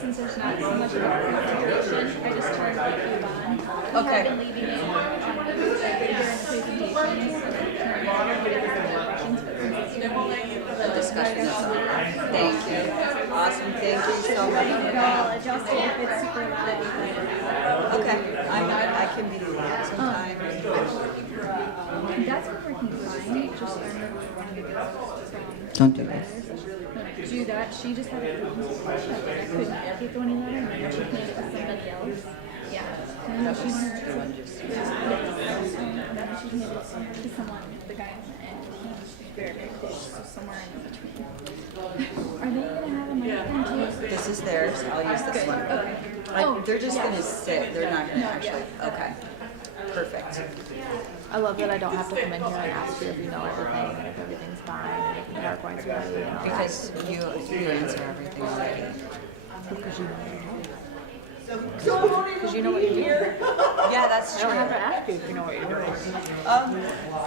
Since there's not so much of a presentation, I just turned my food on. Okay. I've been leaving it on during the presentations. The discussion. Thank you. Awesome. Thank you so much. I'll adjust it if it's super loud. Okay. I can be loud sometimes. That's been working fine. Just I remember one of the girls from Don't do this. do that. She just had a I couldn't keep the one in there, and then she played it with somebody else. Yeah. And then she wanted to then she handed it to someone, the guy on the end. He's very, very close, so somewhere in between. Are they going to have a microphone too? This is theirs. I'll use this one. Okay. They're just going to sit. They're not going to actually. Okay. Perfect. I love that I don't have to come in here and ask you if you know everything and if everything's fine and if the PowerPoint's ready and all that. Because you answer everything already. Because you know because you know what you're doing. Yeah, that's I true. don't have to ask you if you know what you're doing.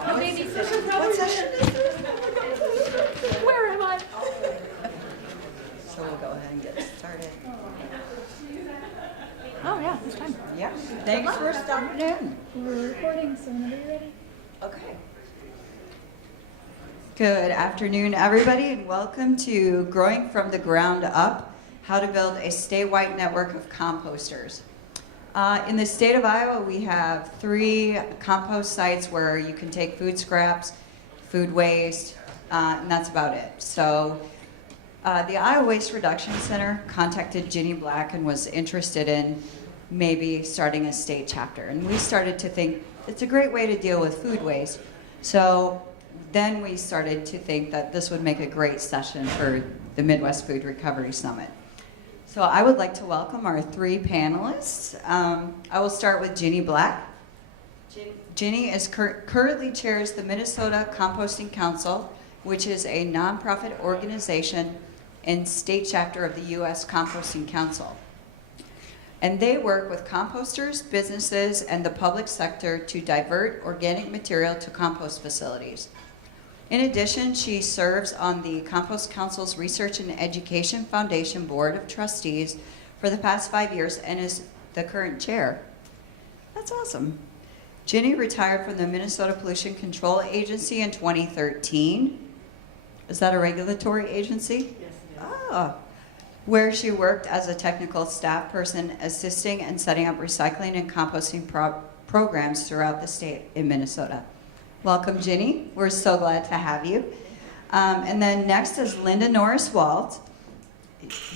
No baby session. What session is this? Where am I? So we'll go ahead and get started. Oh yeah, it's time. Yeah. Thanks for stopping in. We're recording, so whenever you're ready. Okay. Good afternoon, everybody, and welcome to Growing from the Ground Up, How to Build a Statewide Network of Composters. In the state of Iowa, we have 3 compost sites where you can take food scraps, food waste, and that's about it. So the Iowa Waste Reduction Center contacted Ginny Black and was interested in maybe starting a state chapter. And we started to think it's a great way to deal with food waste. So then we started to think that this would make a great session for the Midwest Food Recovery Summit. So I would like to welcome our 3 panelists. I will start with Ginny Black. Ginny is currently chairs the Minnesota Composting Council, which is a nonprofit organization and state chapter of the U.S. Composting Council. And they work with composters, businesses, and the public sector to divert organic material to compost facilities. In addition, she serves on the Compost Council's Research and Education Foundation Board of Trustees for the past 5 years and is the current chair. That's awesome. Ginny retired from the Minnesota Pollution Control Agency in 2013. Is that a regulatory agency? Yes. Ah, where she worked as a technical staff person assisting and setting up recycling and composting programs throughout the state in Minnesota. Welcome, Ginny. We're so glad to have you. And then next is Linda Norris-Waldt.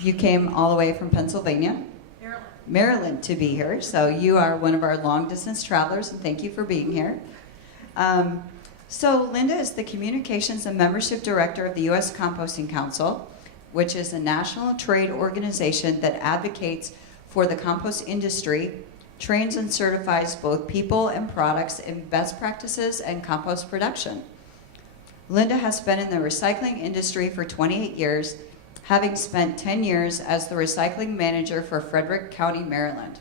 You came all the way from Pennsylvania, Maryland to be here. So you are one of our long distance travelers, and thank you for being here. So Linda is the Communications and Membership Director of the U.S. Composting Council, which is a national trade organization that advocates for the compost industry, trains and certifies both people and products in best practices and compost production. Linda has been in the recycling industry for 28 years, having spent 10 years as the recycling manager for Frederick County, Maryland.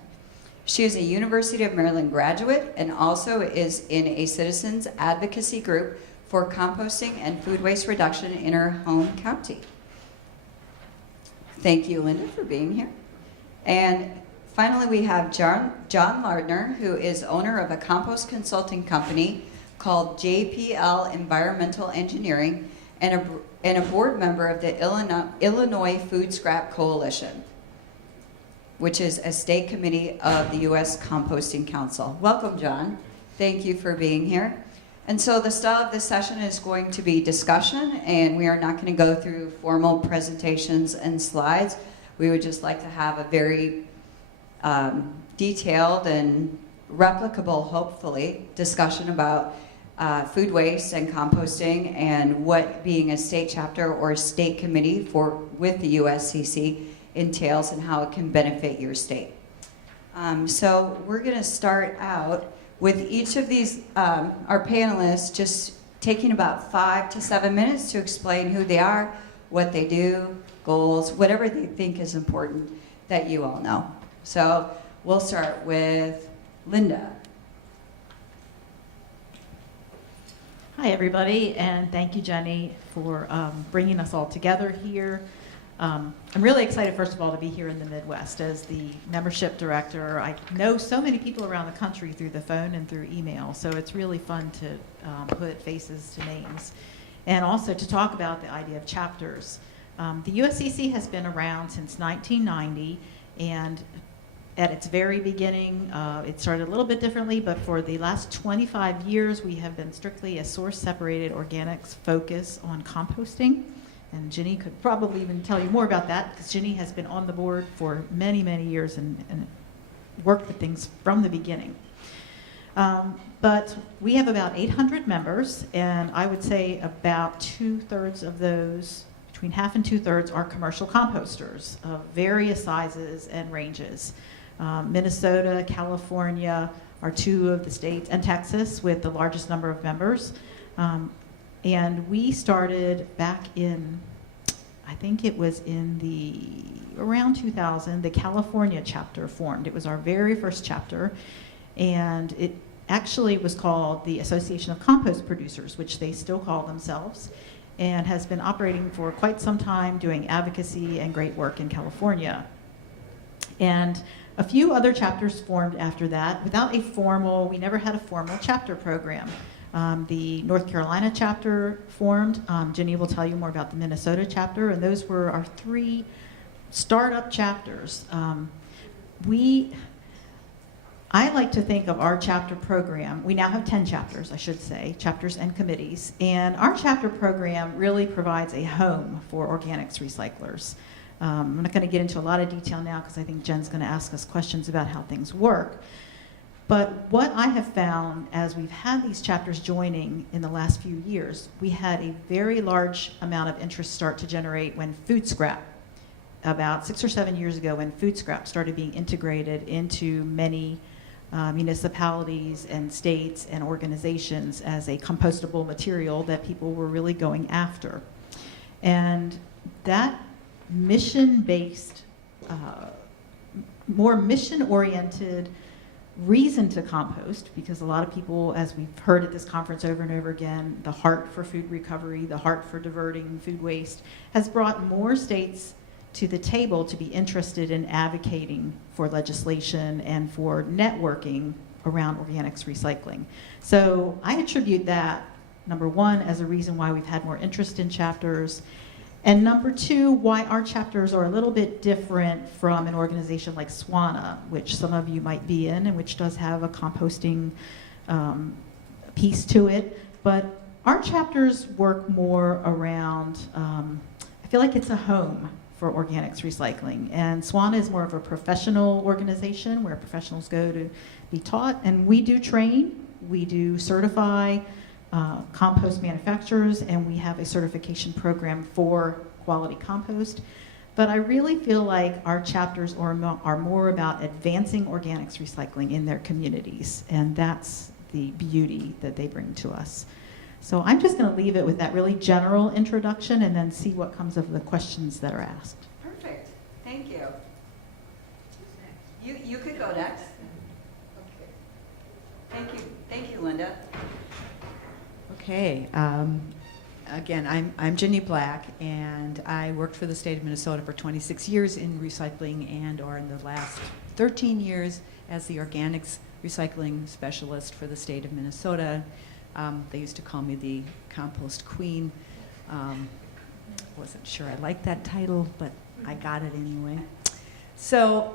She is a University of Maryland graduate and also is in a citizens advocacy group for composting and food waste reduction in her home county. Thank you, Linda, for being here. And finally, we have John Lardner, who is owner of a compost consulting company called JPL Environmental Engineering and a board member of the Illinois Food Scrap Coalition, which is a state committee of the U.S. Composting Council. Welcome, John. Thank you for being here. And so the style of this session is going to be discussion, and we are not going to go through formal presentations and slides. We would just like to have a very detailed and replicable, hopefully, discussion about food waste and composting and what being a state chapter or a state committee with the USCC entails and how it can benefit your state. So we're going to start out with each of these, our panelists, just taking about 5 to 7 minutes to explain who they are, what they do, goals, whatever they think is important that you all know. So we'll start with Linda. Hi, everybody, and thank you, Jenny, for bringing us all together here. I'm really excited, first of all, to be here in the Midwest as the membership director. I know so many people around the country through the phone and through email, so it's really fun to put faces to names. And also to talk about the idea of chapters. The USEC has been around since 1990, and at its very beginning, it started a little bit differently, but for the last 25 years, we have been strictly a source-separated organics focus on composting. And Ginny could probably even tell you more about that, because Ginny has been on the board for many, many years and worked with things from the beginning. But we have about 800 members, and I would say about 2/3 of those, between half and 2/3, are commercial composters of various sizes and ranges. Minnesota, California are two of the states, and Texas with the largest number of members. And we started back in, I think it was around 2000, the California chapter formed. It was our very first chapter, and it actually was called the Association of Compost Producers, which they still call themselves, and has been operating for quite some time, doing advocacy and great work in California. And a few other chapters formed after that without we never had a formal chapter program. The North Carolina chapter formed. Ginny will tell you more about the Minnesota chapter, and those were our 3 startup chapters. I like to think of our chapter program, we now have 10 chapters, I should say, chapters and committees, and our chapter program really provides a home for organics recyclers. I'm not going to get into a lot of detail now because I think Jen's going to ask us questions about how things work. But what I have found as we've had these chapters joining in the last few years, we had a very large amount of interest start to generate when food scrap, about 6 or 7 years ago, when food scrap started being integrated into many municipalities and states and organizations as a compostable material that people were really going after. And that mission-based, more mission-oriented reason to compost, because a lot of people, as we've heard at this conference over and over again, the heart for food recovery, the heart for diverting food waste, has brought more states to the table to be interested in advocating for legislation and for networking around organics recycling. So I attribute that, number one, as a reason why we've had more interest in chapters, and number two, why our chapters are a little bit different from an organization like SWANA, which some of you might be in, and which does have a composting piece to it. But our chapters work more around, I feel like it's a home for organics recycling. And SWANA is more of a professional organization where professionals go to be taught, and we do train, we do certify compost manufacturers, and we have a certification program for quality compost. But I really feel like our chapters are more about advancing organics recycling in their communities, and that's the beauty that they bring to us. So I'm just going to leave it with that really general introduction and then see what comes of the questions that are asked. Perfect. Thank you. You could go next. Okay. Thank you. Thank you, Linda. Okay. Again, I'm Ginny Black, and I worked for the state of Minnesota for 26 years in recycling, and or in the last 13 years as the organics recycling specialist for the state of Minnesota. They used to call me the compost queen. Wasn't sure I liked that title, but I got it anyway. So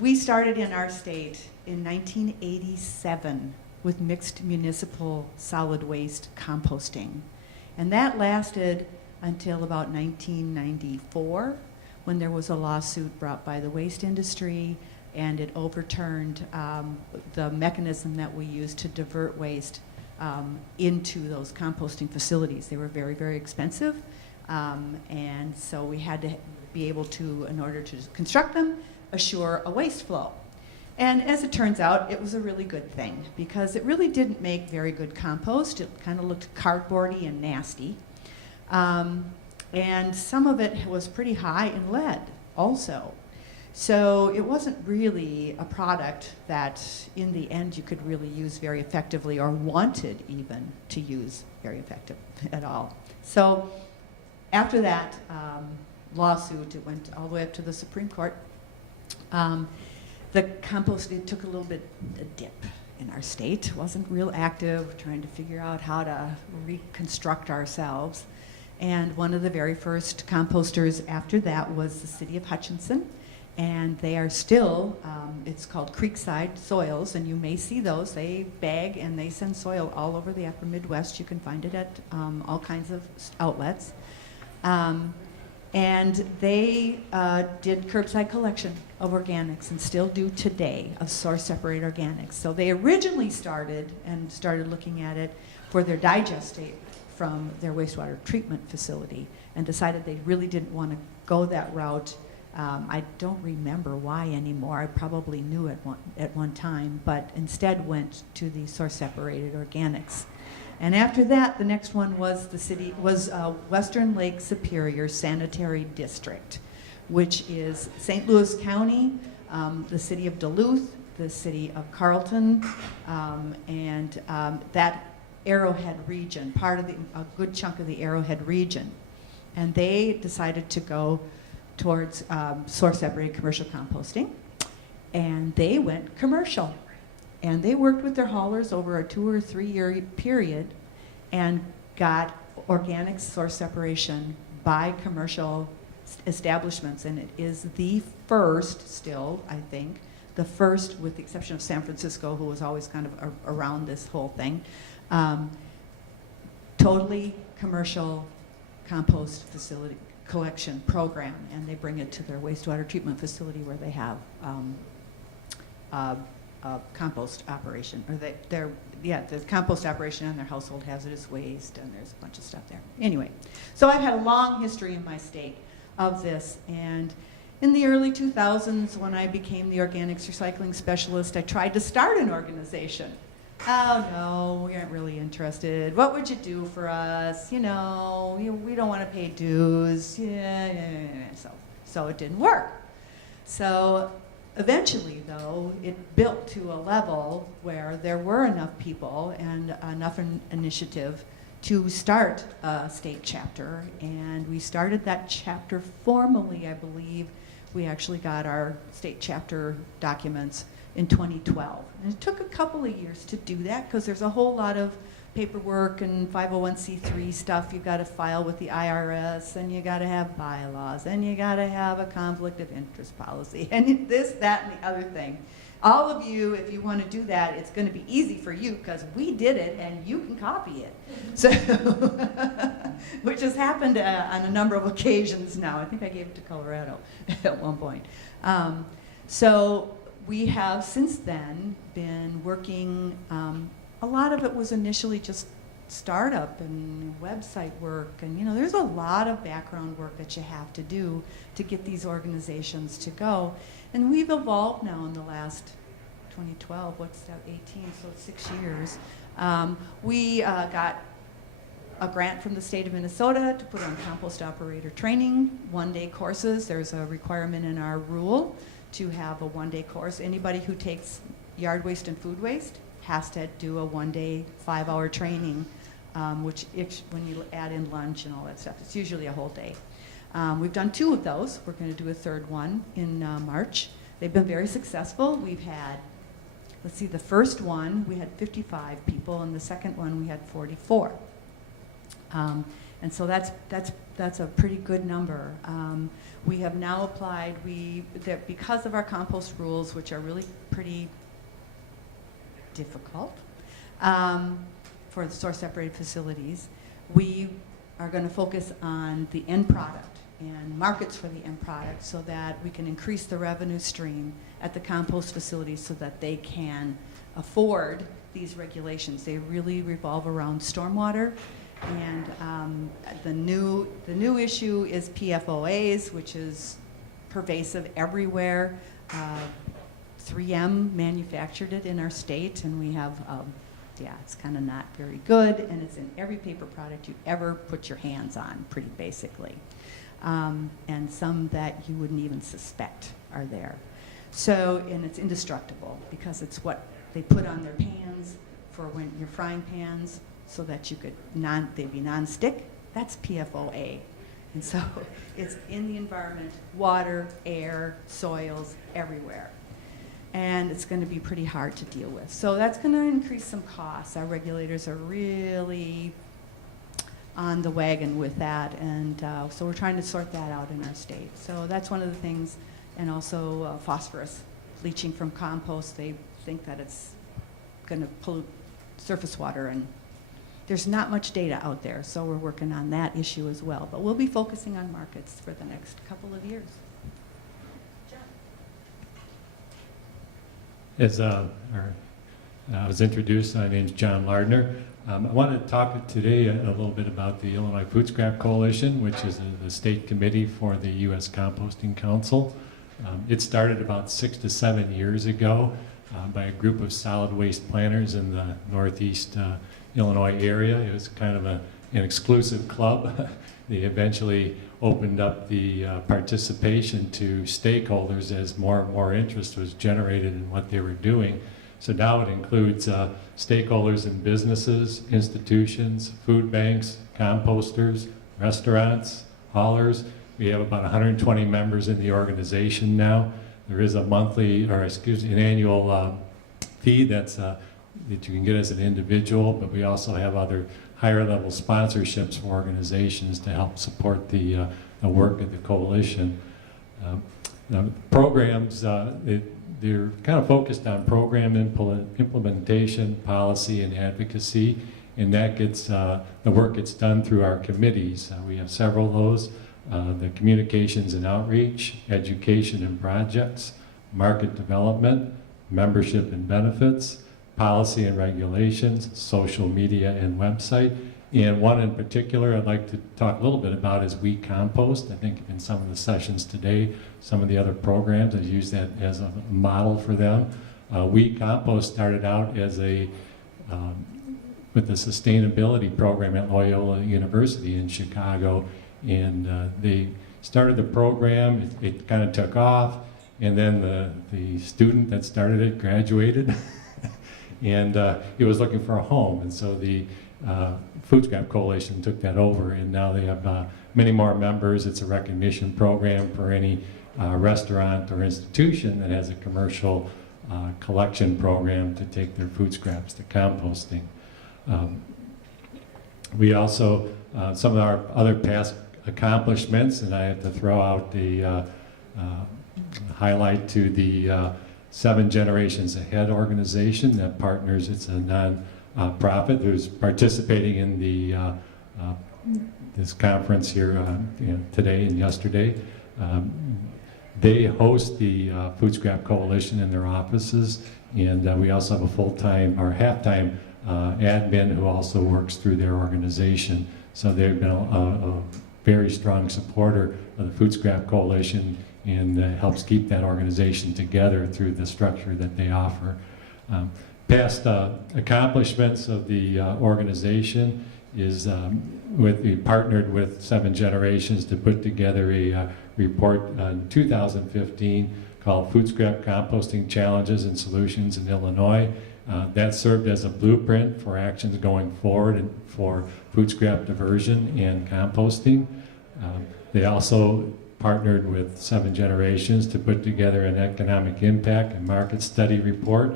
we started in our state in 1987 with mixed municipal solid waste composting. And that lasted until about 1994, when there was a lawsuit brought by the waste industry, and it overturned the mechanism that we used to divert waste into those composting facilities. They were very, very expensive, and so we had to be able to, in order to construct them, assure a waste flow. And as it turns out, it was a really good thing, because it really didn't make very good compost. It kind of looked cardboardy and nasty. And some of it was pretty high in lead also. So it wasn't really a product that in the end you could really use very effectively or wanted even to use very effective at all. So after that lawsuit, it went all the way up to the Supreme Court. The compost, it took a little bit a dip in our state. It wasn't real active, trying to figure out how to reconstruct ourselves. And one of the very first composters after that was the city of Hutchinson. And they are still, it's called Creekside Soils, and you may see those. They bag and they send soil all over the upper Midwest. You can find it at all kinds of outlets. And they did curbside collection of organics and still do today of source-separated organics. So they originally started looking at it for their digestate from their wastewater treatment facility and decided they really didn't want to go that route. I don't remember why anymore. I probably knew at one time, but instead went to the source-separated organics. And after that, the next one was Western Lake Superior Sanitary District, which is St. Louis County, the city of Duluth, the city of Carlton, and that Arrowhead region, a good chunk of the Arrowhead region. And they decided to go towards source-separated commercial composting, and they went commercial. And they worked with their haulers over a 2 or 3 year period and got organic source separation by commercial establishments. And it is the first still, I think, the first with the exception of San Francisco, who was always kind of around this whole thing, totally commercial compost facility collection program. And they bring it to their wastewater treatment facility where they have compost operation, or the compost operation and their household hazardous waste, and there's a bunch of stuff there. Anyway, so I've had a long history in my state of this, and in the early 2000s, when I became the organics recycling specialist, I tried to start an organization. Oh no, we aren't really interested. What would you do for us? You know, we don't want to pay dues. Yeah. So it didn't work. So eventually, though, it built to a level where there were enough people and enough initiative to start a state chapter. And we started that chapter formally, I believe. We actually got our state chapter documents in 2012. And it took a couple of years to do that because there's a whole lot of paperwork and 501c3 stuff you've got to file with the IRS, and you got to have bylaws, and you got to have a conflict of interest policy, and this, that, and the other thing. All of you, if you want to do that, it's going to be easy for you because we did it and you can copy it. So, which has happened on a number of occasions now. I think I gave it to Colorado at one point. So we have since then been working, a lot of it was initially just startup and website work, and there's a lot of background work that you have to do to get these organizations to go. And we've evolved now in the last 2012, what's that, 18, so 6 years. We got a grant from the state of Minnesota to put on compost operator training, 1-day courses. There's a requirement in our rule to have a 1-day course. Anybody who takes yard waste and food waste has to do a 1-day, 5-hour training, which when you add in lunch and all that stuff, it's usually a whole day. We've done 2 of those. We're going to do a 3rd one in March. They've been very successful. We've had, let's see, the first one we had 55 people, and the second one we had 44. And so that's a pretty good number. We have now applied. Because of our compost rules, which are really pretty difficult for the source-separated facilities, we are going to focus on the end product and markets for the end product so that we can increase the revenue stream at the compost facilities so that they can afford these regulations. They really revolve around stormwater, and the new issue is PFOAs, which is pervasive everywhere. 3M manufactured it in our state, and we have Yeah, it's kind of not very good, and it's in every paper product you ever put your hands on, pretty basically. And some that you wouldn't even suspect are there. So, and it's indestructible because it's what they put on their pans for when your frying pans, so that you could they'd be non-stick. That's PFOA. And so it's in the environment, water, air, soils, everywhere. And it's going to be pretty hard to deal with. So that's going to increase some costs. Our regulators are really on the wagon with that, and so we're trying to sort that out in our state. So that's one of the things, and also phosphorus, leaching from compost. They think that it's going to pollute surface water, and there's not much data out there, so we're working on that issue as well. But we'll be focusing on markets for the next couple of years. As I was introduced, my name is John Lardner. I want to talk today a little bit about the Illinois Food Scrap Coalition, which is the state committee for the U.S. Composting Council. It started about 6 to 7 years ago by a group of solid waste planners in the northeast Illinois area. It was kind of an exclusive club. They eventually opened up the participation to stakeholders as more and more interest was generated in what they were doing. So now it includes stakeholders in businesses, institutions, food banks, composters, restaurants, haulers. We have about 120 members in the organization now. There is a an annual fee that you can get as an individual, but we also have other higher level sponsorships for organizations to help support the work of the coalition. Programs, they're kind of focused on program implementation, policy, and advocacy, and that gets, the work gets done through our committees. We have several of those, the communications and outreach, education and projects, market development, membership and benefits, policy and regulations, social media and website. And one in particular I'd like to talk a little bit about is We Compost. I think in some of the sessions today, some of the other programs have used that as a model for them. We Compost started out as with a sustainability program at Loyola University in Chicago, and they started the program. It kind of took off, and then the student that started it graduated. And he was looking for a home, and so the Food Scrap Coalition took that over, and now they have many more members. It's a recognition program for any restaurant or institution that has a commercial collection program to take their food scraps to composting. We also, some of our other past accomplishments, and I have to throw out the highlight to the 7 Generations Ahead organization that partners. It's a non-profit who's participating in the this conference here today and yesterday. They host the Food Scrap Coalition in their offices, and we also have a full-time or half-time admin who also works through their organization. So they've been a very strong supporter of the Food Scrap Coalition, and helps keep that organization together through the structure that they offer. Past accomplishments of the organization is we partnered with 7 Generations to put together a report in 2015 called Food Scrap Composting Challenges and Solutions in Illinois. That served as a blueprint for actions going forward and for food scrap diversion and composting. They also partnered with 7 Generations to put together an economic impact and market study report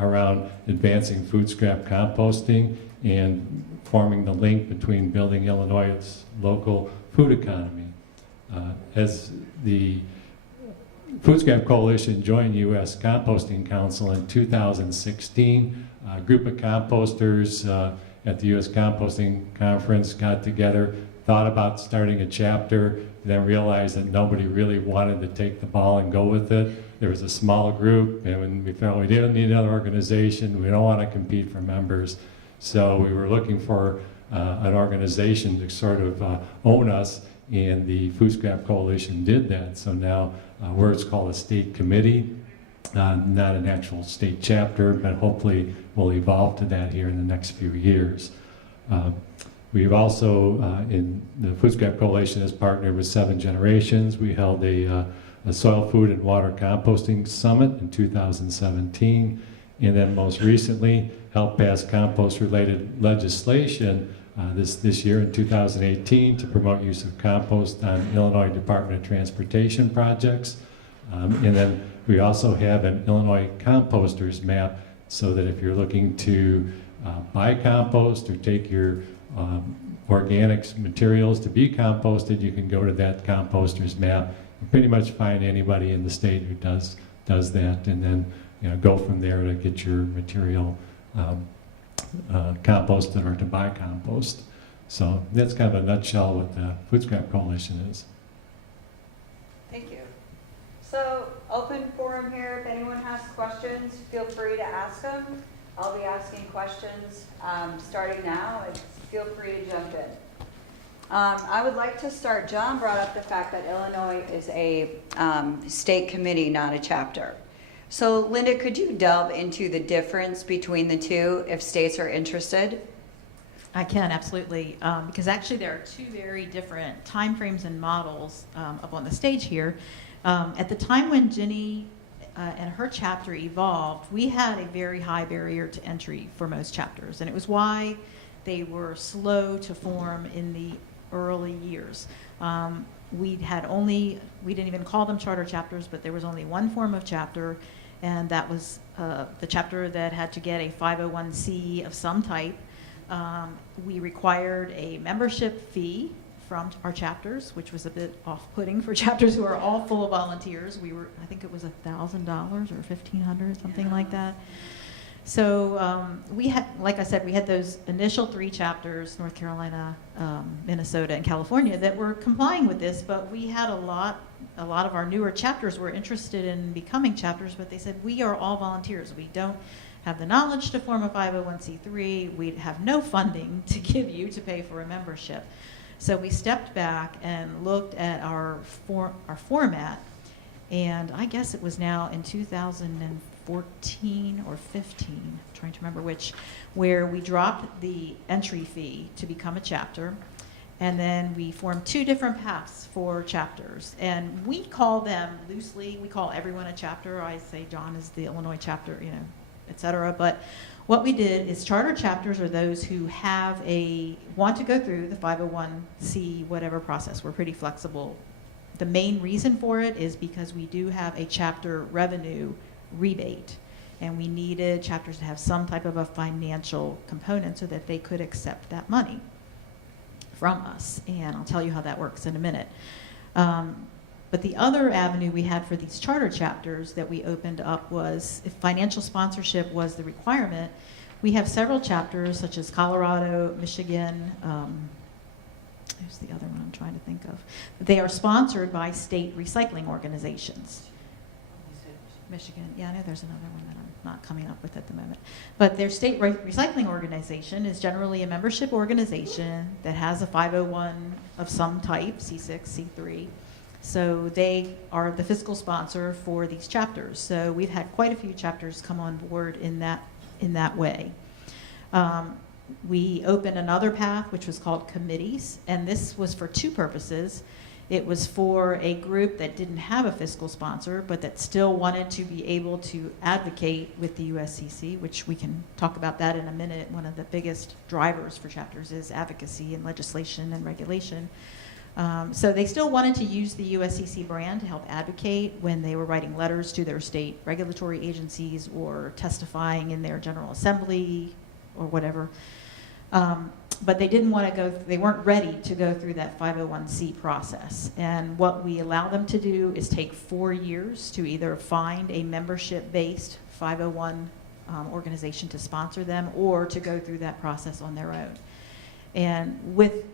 around advancing food scrap composting and forming the link between building Illinois' local food economy. As the Food Scrap Coalition joined U.S. Composting Council in 2016, a group of composters at the U.S. Composting Conference got together, thought about starting a chapter, then realized that nobody really wanted to take the ball and go with it. There was a small group, and when we felt we didn't need another organization, we don't want to compete for members. So we were looking for an organization to sort of own us, and the Food Scrap Coalition did that. So now we're, it's called a state committee. not an actual state chapter, but hopefully will evolve to that here in the next few years. We've also, in the Food Scrap Coalition, has partnered with 7 Generations. We held a soil, food, and water composting summit in 2017, and then most recently helped pass compost-related legislation this year in 2018 to promote use of compost on Illinois Department of Transportation projects. And then we also have an Illinois Composters map, so that if you're looking to buy compost or take your organics materials to be composted, you can go to that Composters map and pretty much find anybody in the state who does that, and then go from there to get your material composted or to buy compost. So that's kind of a nutshell what the Food Scrap Coalition is. Thank you. So, open forum here. If anyone has questions, feel free to ask them. I'll be asking questions starting now. Feel free to jump in. I would like to start. John brought up the fact that Illinois is a state committee, not a chapter. So, Linda, could you delve into the difference between the two if states are interested? I can, absolutely, because actually there are 2 very different timeframes and models up on the stage here. At the time when Ginny and her chapter evolved, we had a very high barrier to entry for most chapters, and it was why they were slow to form in the early years. We didn't even call them charter chapters, but there was only one form of chapter, and that was the chapter that had to get a 501c of some type. We required a membership fee from our chapters, which was a bit off-putting for chapters who are all full of volunteers. I think it was $1,000 or $1,500, something like that. So we had, like I said, we had those initial 3 chapters, North Carolina, Minnesota, and California, that were complying with this, but we had a lot of our newer chapters were interested in becoming chapters, but they said, we are all volunteers. We don't have the knowledge to form a 501c3. We have no funding to give you to pay for a membership. So we stepped back and looked at our format, and I guess it was now in 2014 or 15, I'm trying to remember which, where we dropped the entry fee to become a chapter, and then we formed 2 different paths for chapters. And we call them loosely, we call everyone a chapter. I say John is the Illinois chapter, et cetera. But what we did is charter chapters are those who want to go through the 501c whatever process. We're pretty flexible. The main reason for it is because we do have a chapter revenue rebate, and we needed chapters to have some type of a financial component so that they could accept that money from us. And I'll tell you how that works in a minute. But the other avenue we had for these charter chapters that we opened up was, if financial sponsorship was the requirement, we have several chapters such as Colorado, Michigan, who's the other one I'm trying to think of? They are sponsored by state recycling organizations. Michigan, yeah, I know there's another one that I'm not coming up with at the moment. But their state recycling organization is generally a membership organization that has a 501 of some type, C6, C3. So they are the fiscal sponsor for these chapters. So we've had quite a few chapters come on board in that way. We opened another path, which was called committees, and this was for 2 purposes. It was for a group that didn't have a fiscal sponsor, but that still wanted to be able to advocate with the USEC, which we can talk about that in a minute. One of the biggest drivers for chapters is advocacy and legislation and regulation. So they still wanted to use the USEC brand to help advocate when they were writing letters to their state regulatory agencies or testifying in their General Assembly or whatever. But they didn't want to they weren't ready to go through that 501c process. And what we allow them to do is take 4 years to either find a membership-based 501 organization to sponsor them or to go through that process on their own. And with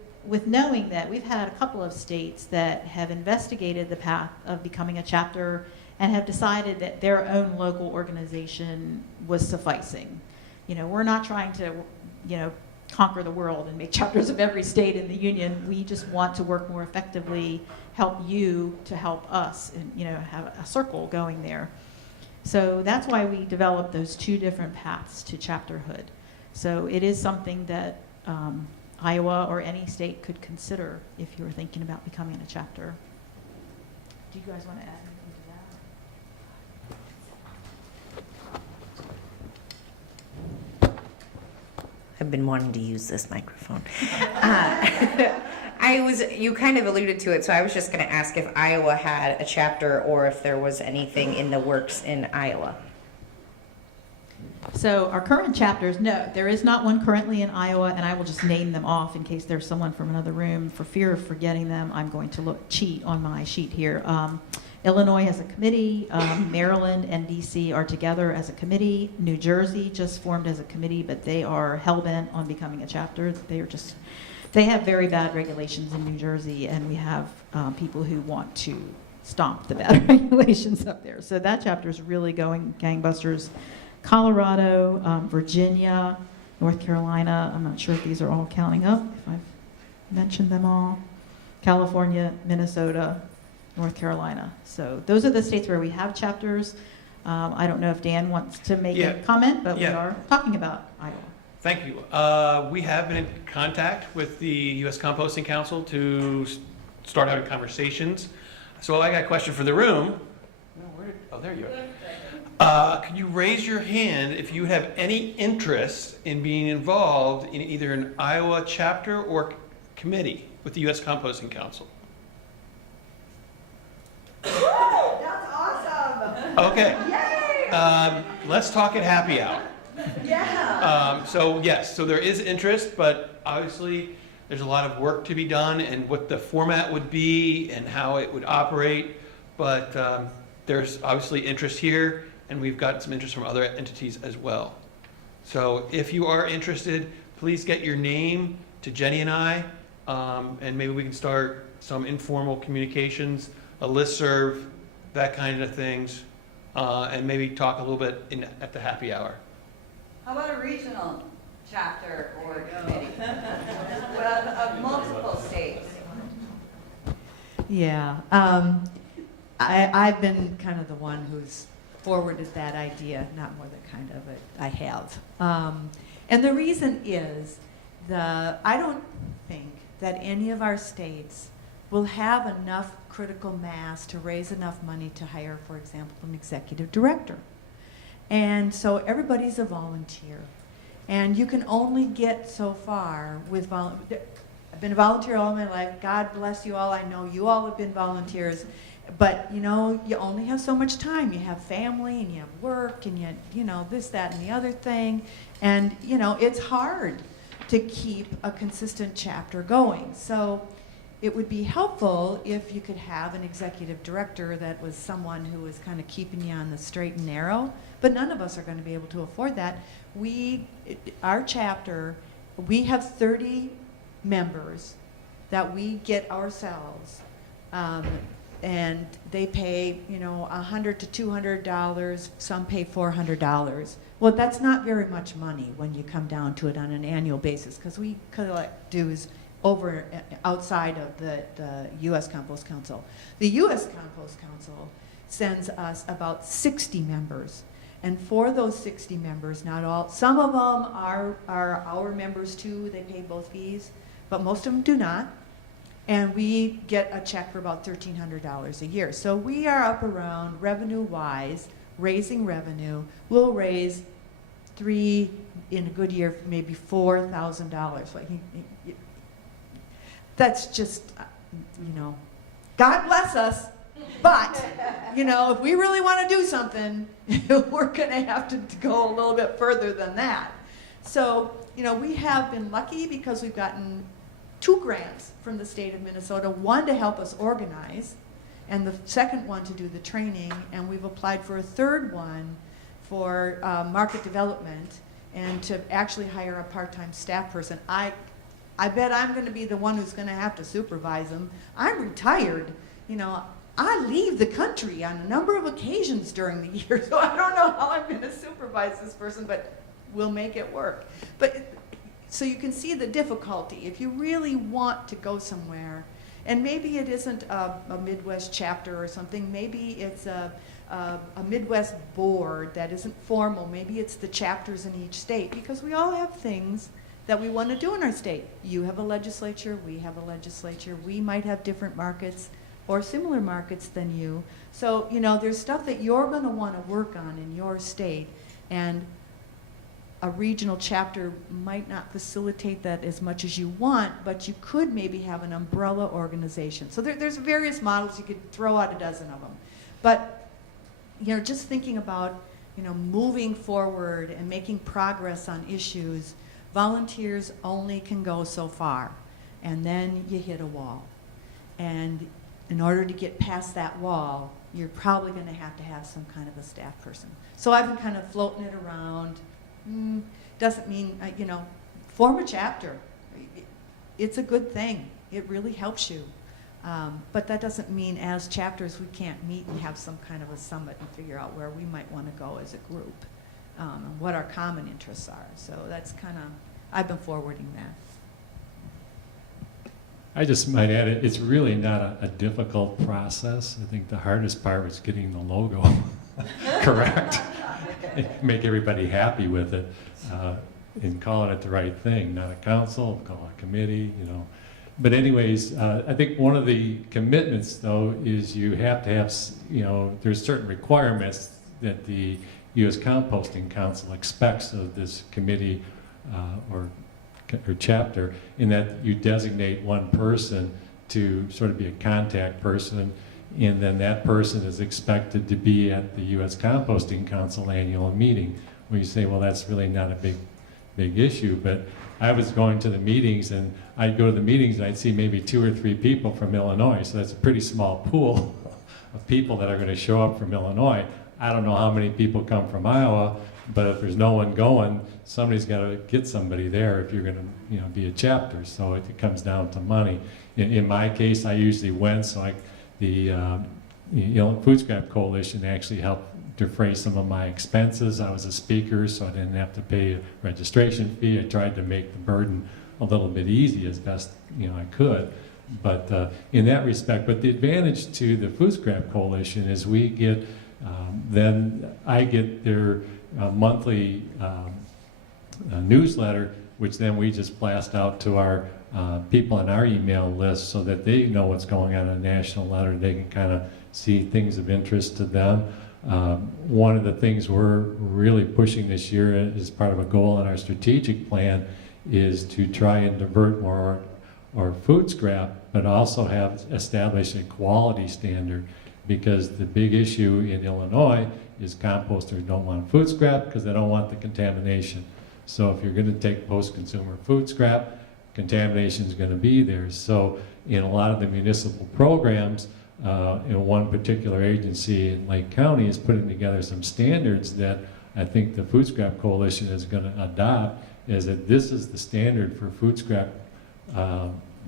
knowing that we've had a couple of states that have investigated the path of becoming a chapter and have decided that their own local organization was sufficing. We're not trying to, conquer the world and make chapters of every state in the union. We just want to work more effectively, help you to help us, and have a circle going there. So that's why we developed those two different paths to chapterhood. So it is something that Iowa or any state could consider if you were thinking about becoming a chapter. Do you guys want to add anything to that? I've been wanting to use this microphone. You kind of alluded to it, so I was just going to ask if Iowa had a chapter or if there was anything in the works in Iowa. So our current chapters, no, there is not one currently in Iowa, and I will just name them off in case there's someone from another room. For fear of forgetting them, I'm going to cheat on my sheet here. Illinois has a committee, Maryland and DC are together as a committee. New Jersey just formed as a committee, but they are hell-bent on becoming a chapter. They have very bad regulations in New Jersey, and we have people who want to stomp the bad regulations up there. So that chapter is really going gangbusters. Colorado, Virginia, North Carolina, I'm not sure if these are all counting up, if I've mentioned them all. California, Minnesota, North Carolina. So those are the states where we have chapters. I don't know if Dan wants to make a comment, but we are talking about Iowa. Thank you. We have been in contact with the U.S. Composting Council to start having conversations. So I got a question for the room. Oh, there you are. Could you raise your hand if you have any interest in being involved in either an Iowa chapter or committee with the U.S. Composting Council? That's awesome. Okay. Yay! Let's talk at happy hour. Yeah. So yes, so there is interest, but obviously there's a lot of work to be done and what the format would be and how it would operate. But there's obviously interest here, and we've got some interest from other entities as well. So if you are interested, please get your name to Jenny and I, and maybe we can start some informal communications, a listserv, that kind of things, and maybe talk a little bit at the happy hour. How about a regional chapter or committee? Of multiple states. Yeah, I've been kind of the one who's forwarded that idea, not more than kind of, but I have. And the reason is, I don't think that any of our states will have enough critical mass to raise enough money to hire, for example, an executive director. And so everybody's a volunteer. And you can only get so far with volunteers. I've been a volunteer all my life. God bless you all. I know you all have been volunteers. But, you know, you only have so much time. You have family and you have work and you know, this, that, and the other thing. And, you know, it's hard to keep a consistent chapter going. So it would be helpful if you could have an executive director that was someone who was kind of keeping you on the straight and narrow. But none of us are going to be able to afford that. Our chapter, we have 30 members that we get ourselves. And they pay, you know, $100 to $200. Some pay $400. Well, that's not very much money when you come down to it on an annual basis, because we collect dues outside of the U.S. Compost Council. The U.S. Compost Council sends us about 60 members. And for those 60 members, not all, some of them are our members too. They pay both fees, but most of them do not. And we get a check for about $1,300 a year. So we are up around, revenue-wise, raising revenue. We'll raise in a good year, maybe $4,000. Like, that's just, you know, God bless us. But, you know, if we really want to do something, we're going to have to go a little bit further than that. So, you know, we have been lucky because we've gotten 2 grants from the state of Minnesota, one to help us organize, and the second one to do the training, and we've applied for a third one for market development and to actually hire a part-time staff person. I bet I'm going to be the one who's going to have to supervise them. I'm retired, you know. I leave the country on a number of occasions during the year, so I don't know how I'm going to supervise this person, but we'll make it work. But so you can see the difficulty. If you really want to go somewhere, And maybe it isn't a Midwest chapter or something. Maybe it's a Midwest board that isn't formal. Maybe it's the chapters in each state, because we all have things that we want to do in our state. You have a legislature, we have a legislature. We might have different markets or similar markets than you. So, you know, there's stuff that you're going to want to work on in your state, and a regional chapter might not facilitate that as much as you want, but you could maybe have an umbrella organization. So there's various models. You could throw out a dozen of them. But, you know, just thinking about, you know, moving forward and making progress on issues, volunteers only can go so far, and then you hit a wall. And in order to get past that wall, you're probably going to have some kind of a staff person. So I've been kind of floating it around. Doesn't mean, you know, form a chapter. It's a good thing. It really helps you. But that doesn't mean as chapters we can't meet and have some kind of a summit and figure out where we might want to go as a group, and what our common interests are. So that's kind of, I've been forwarding that. I just might add, it's really not a difficult process. I think the hardest part was getting the logo correct. Make everybody happy with it, and calling it the right thing, not a council, call it a committee, you know. But anyways, I think one of the commitments, though, is you have to have, you know, there's certain requirements that the U.S. Composting Council expects of this committee or chapter, in that you designate one person to sort of be a contact person, and then that person is expected to be at the U.S. Composting Council annual meeting, where you say, well, that's really not a big issue. But I was going to the meetings, and I'd go to the meetings and I'd see maybe 2 or 3 people from Illinois, so that's a pretty small pool of people that are going to show up from Illinois. I don't know how many people come from Iowa, but if there's no one going, somebody's got to get somebody there if you're going to, you know, be a chapter. So it comes down to money. In my case, I usually went, so the Food Scrap Coalition actually helped defray some of my expenses. I was a speaker, so I didn't have to pay a registration fee. I tried to make the burden a little bit easy as best, you know, I could. But in that respect, but the advantage to the Food Scrap Coalition is we get, then I get their monthly newsletter, which then we just blast out to our people on our email list, so that they know what's going on a national level. They can kind of see things of interest to them. One of the things we're really pushing this year as part of a goal in our strategic plan is to try and divert more or food scrap, but also have established a quality standard, because the big issue in Illinois is composters don't want food scrap because they don't want the contamination. So if you're going to take post-consumer food scrap, contamination is going to be there. So in a lot of the municipal programs, in one particular agency in Lake County is putting together some standards that I think the Food Scrap Coalition is going to adopt, is that this is the standard for food scrap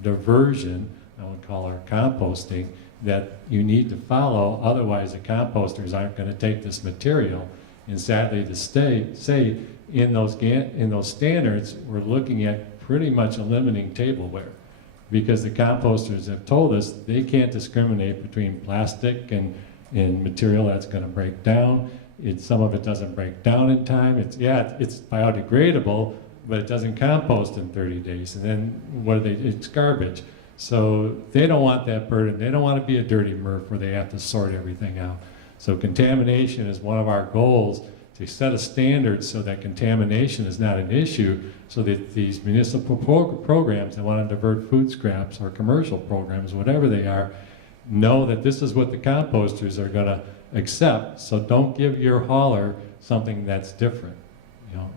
diversion, I would call our composting, that you need to follow, otherwise the composters aren't going to take this material. And sadly to say, in those standards, we're looking at pretty much eliminating tableware, because the composters have told us they can't discriminate between plastic and material that's going to break down. Some of it doesn't break down in time. It's biodegradable, but it doesn't compost in 30 days. And then it's garbage. So they don't want that burden. They don't want to be a dirty MRF where they have to sort everything out. So contamination is one of our goals, to set a standard so that contamination is not an issue, so that these municipal programs that want to divert food scraps, or commercial programs, whatever they are, know that this is what the composters are going to accept. So don't give your hauler something that's different, you know.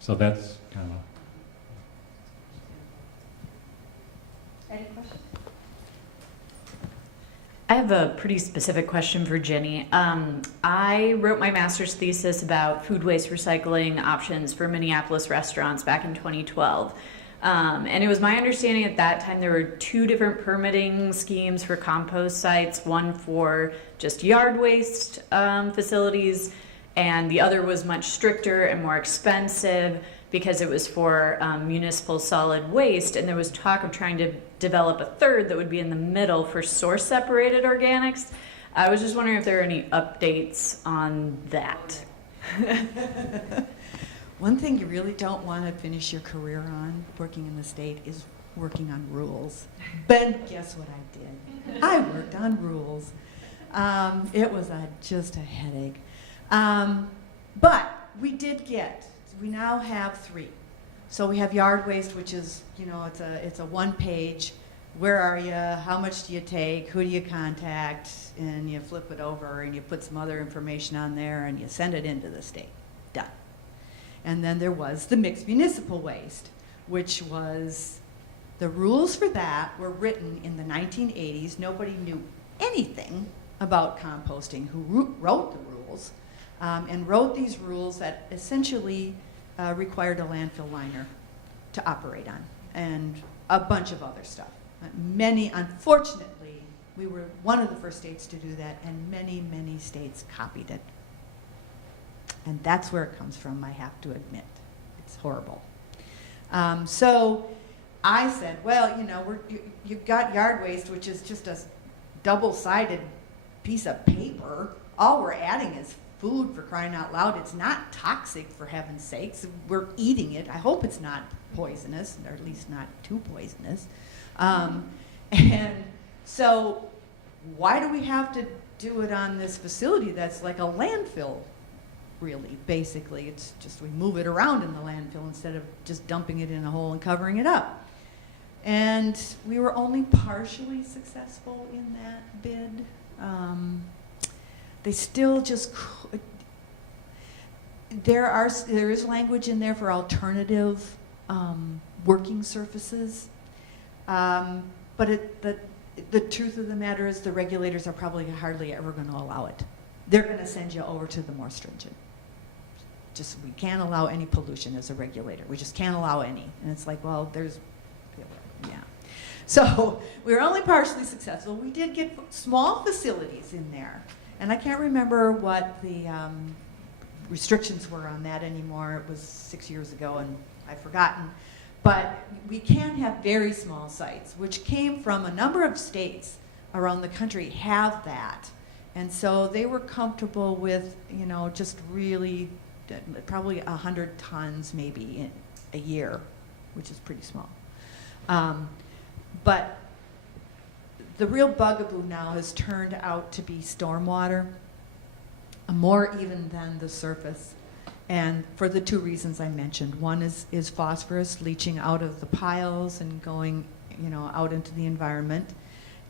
So that's kind of. Any questions? I have a pretty specific question for Ginny. I wrote my master's thesis about food waste recycling options for Minneapolis restaurants back in 2012. And it was my understanding at that time there were 2 different permitting schemes for compost sites, one for just yard waste facilities, and the other was much stricter and more expensive because it was for municipal solid waste. And there was talk of trying to develop a third that would be in the middle for source separated organics. I was just wondering if there are any updates on that. One thing you really don't want to finish your career on working in the state is working on rules. But guess what I did? I worked on rules. It was just a headache. But we now have 3. So we have yard waste, which is, it's a 1-page, where are you, how much do you take, who do you contact, and you flip it over and you put some other information on there and you send it into the state. Done. And then there was the mixed municipal waste, which was, the rules for that were written in the 1980s. Nobody knew anything about composting who wrote the rules, and wrote these rules that essentially required a landfill liner to operate on, and a bunch of other stuff. Unfortunately, we were one of the first states to do that, and many, many states copied it. And that's where it comes from, I have to admit. It's horrible. So I said, well, you've got yard waste, which is just a double-sided piece of paper. All we're adding is food, for crying out loud. It's not toxic, for heaven's sakes. We're eating it. I hope it's not poisonous, or at least not too poisonous. And so why do we have to do it on this facility that's like a landfill, really, basically? It's just we move it around in the landfill instead of just dumping it in a hole and covering it up. And we were only partially successful in that bid. They still just, there is language in there for alternative working surfaces. But the truth of the matter is the regulators are probably hardly ever going to allow it. They're going to send you over to the more stringent. Just, we can't allow any pollution as a regulator. We just can't allow any. And it's like, well, yeah. So we were only partially successful. We did get small facilities in there. And I can't remember what the restrictions were on that anymore. It was 6 years ago and I've forgotten. But we can have very small sites, which came from a number of states around the country have that. And so they were comfortable with, just really probably 100 tons maybe in a year, which is pretty small. But the real bugaboo now has turned out to be stormwater, more even than the surface. And for the 2 reasons I mentioned. One is phosphorus leaching out of the piles and going, out into the environment.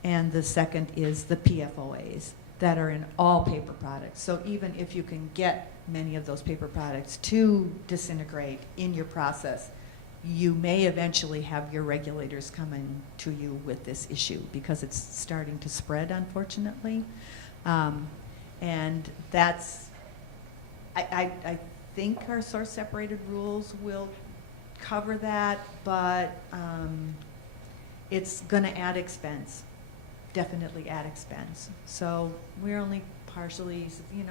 And the second is the PFOAs that are in all paper products. So even if you can get many of those paper products to disintegrate in your process, you may eventually have your regulators coming to you with this issue because it's starting to spread, unfortunately. And that's, I think our source separated rules will cover that, but it's going to add expense, definitely add expense. So we're only partially, you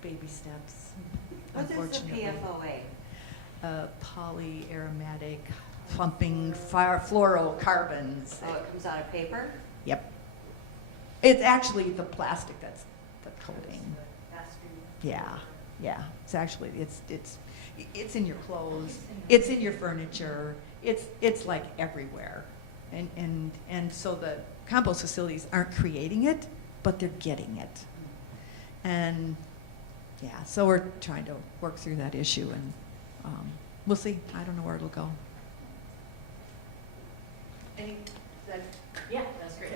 baby steps. What is the PFOA? Polyaromatic clumping fluorocarbons. Oh, it comes out of paper? Yep. It's actually the plastic that's the coating. Yeah. It's actually it's in your clothes. It's in your furniture. It's like everywhere, and so the compost facilities aren't creating it, but they're getting it, and yeah. So we're trying to work through that issue, and we'll see. I don't know where it'll go. Yeah, that's great.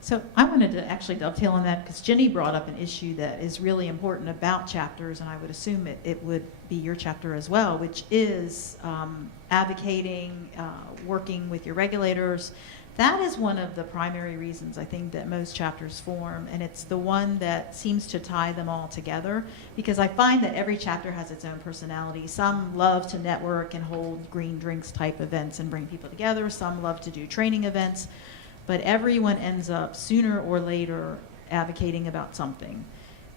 So I wanted to actually dovetail on that because Ginny brought up an issue that is really important about chapters, and I would assume it would be your chapter as well, which is advocating, working with your regulators. That is one of the primary reasons I think that most chapters form, and it's the one that seems to tie them all together, because I find that every chapter has its own personality. Some love to network and hold green drinks type events and bring people together. Some love to do training events. But everyone ends up sooner or later advocating about something.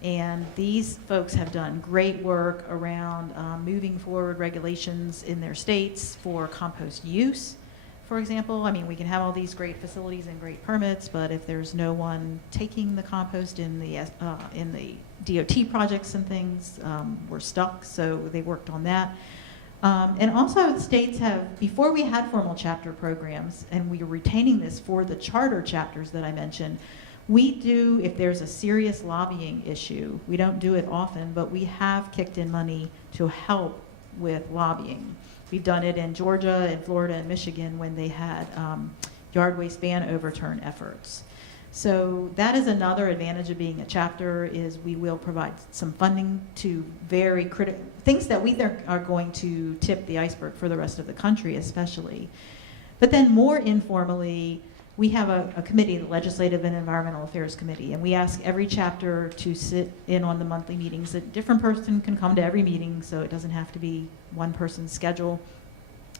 And these folks have done great work around moving forward regulations in their states for compost use, for example. I mean, we can have all these great facilities and great permits, but if there's no one taking the compost in the DOT projects and things, we're stuck. So they worked on that. And also states have, before we had formal chapter programs, and we are retaining this for the charter chapters that I mentioned, we do, if there's a serious lobbying issue, we don't do it often, but we have kicked in money to help with lobbying. We've done it in Georgia and Florida and Michigan when they had yard waste ban overturn efforts. So that is another advantage of being a chapter, is we will provide some funding to very critical things that we think are going to tip the iceberg for the rest of the country especially. But then more informally, we have a committee, the Legislative and Environmental Affairs Committee, and we ask every chapter to sit in on the monthly meetings. A different person can come to every meeting, so it doesn't have to be one person's schedule.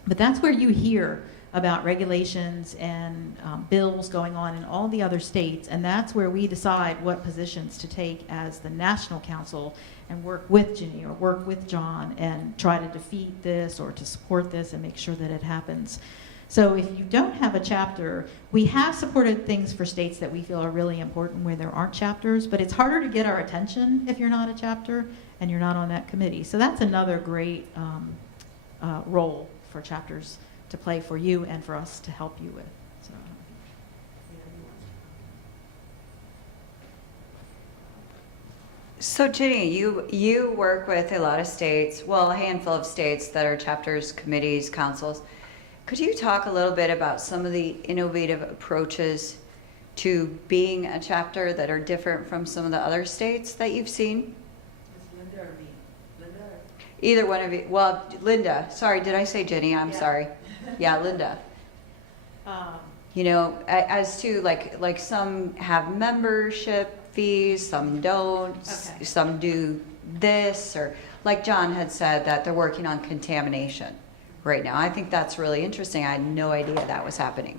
But that's where you hear about regulations and bills going on in all the other states, and that's where we decide what positions to take as the National Council and work with Ginny or work with John and try to defeat this or to support this and make sure that it happens. So if you don't have a chapter, we have supported things for states that we feel are really important where there aren't chapters, but it's harder to get our attention if you're not a chapter and you're not on that committee. So that's another great role for chapters to play for you and for us to help you with. So. So Ginny, you work with a lot of states, well, a handful of states that are chapters, committees, councils. Could you talk a little bit about some of the innovative approaches to being a chapter that are different from some of the other states that you've seen? Is Linda or me? Linda? Either one of you. Well, Linda. Sorry, did I say Ginny? I'm sorry. Yeah, Linda. You know, as to like some have membership fees, some don't, Okay. some do this, or like John had said that they're working on contamination right now. I think that's really interesting. I had no idea that was happening.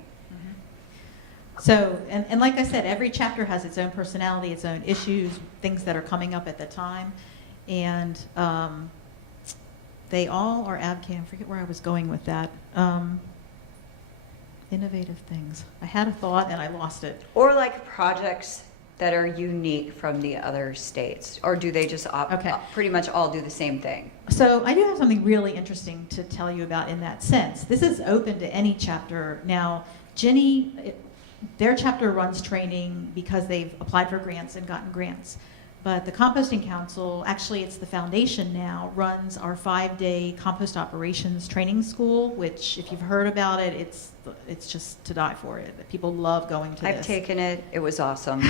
So, and like I said, every chapter has its own personality, its own issues, things that are coming up at the time. And they all are I forget where I was going with that. Innovative things. I had a thought and I lost it. Or like projects that are unique from the other states, or do they just pretty much all do the same thing? So I do have something really interesting to tell you about in that sense. This is open to any chapter. Now, Ginny, their chapter runs training because they've applied for grants and gotten grants. But the Composting Council, actually it's the foundation now, runs our 5-day compost operations training school, which if you've heard about it, it's just to die for it. People love going to this. I've taken it. It was awesome.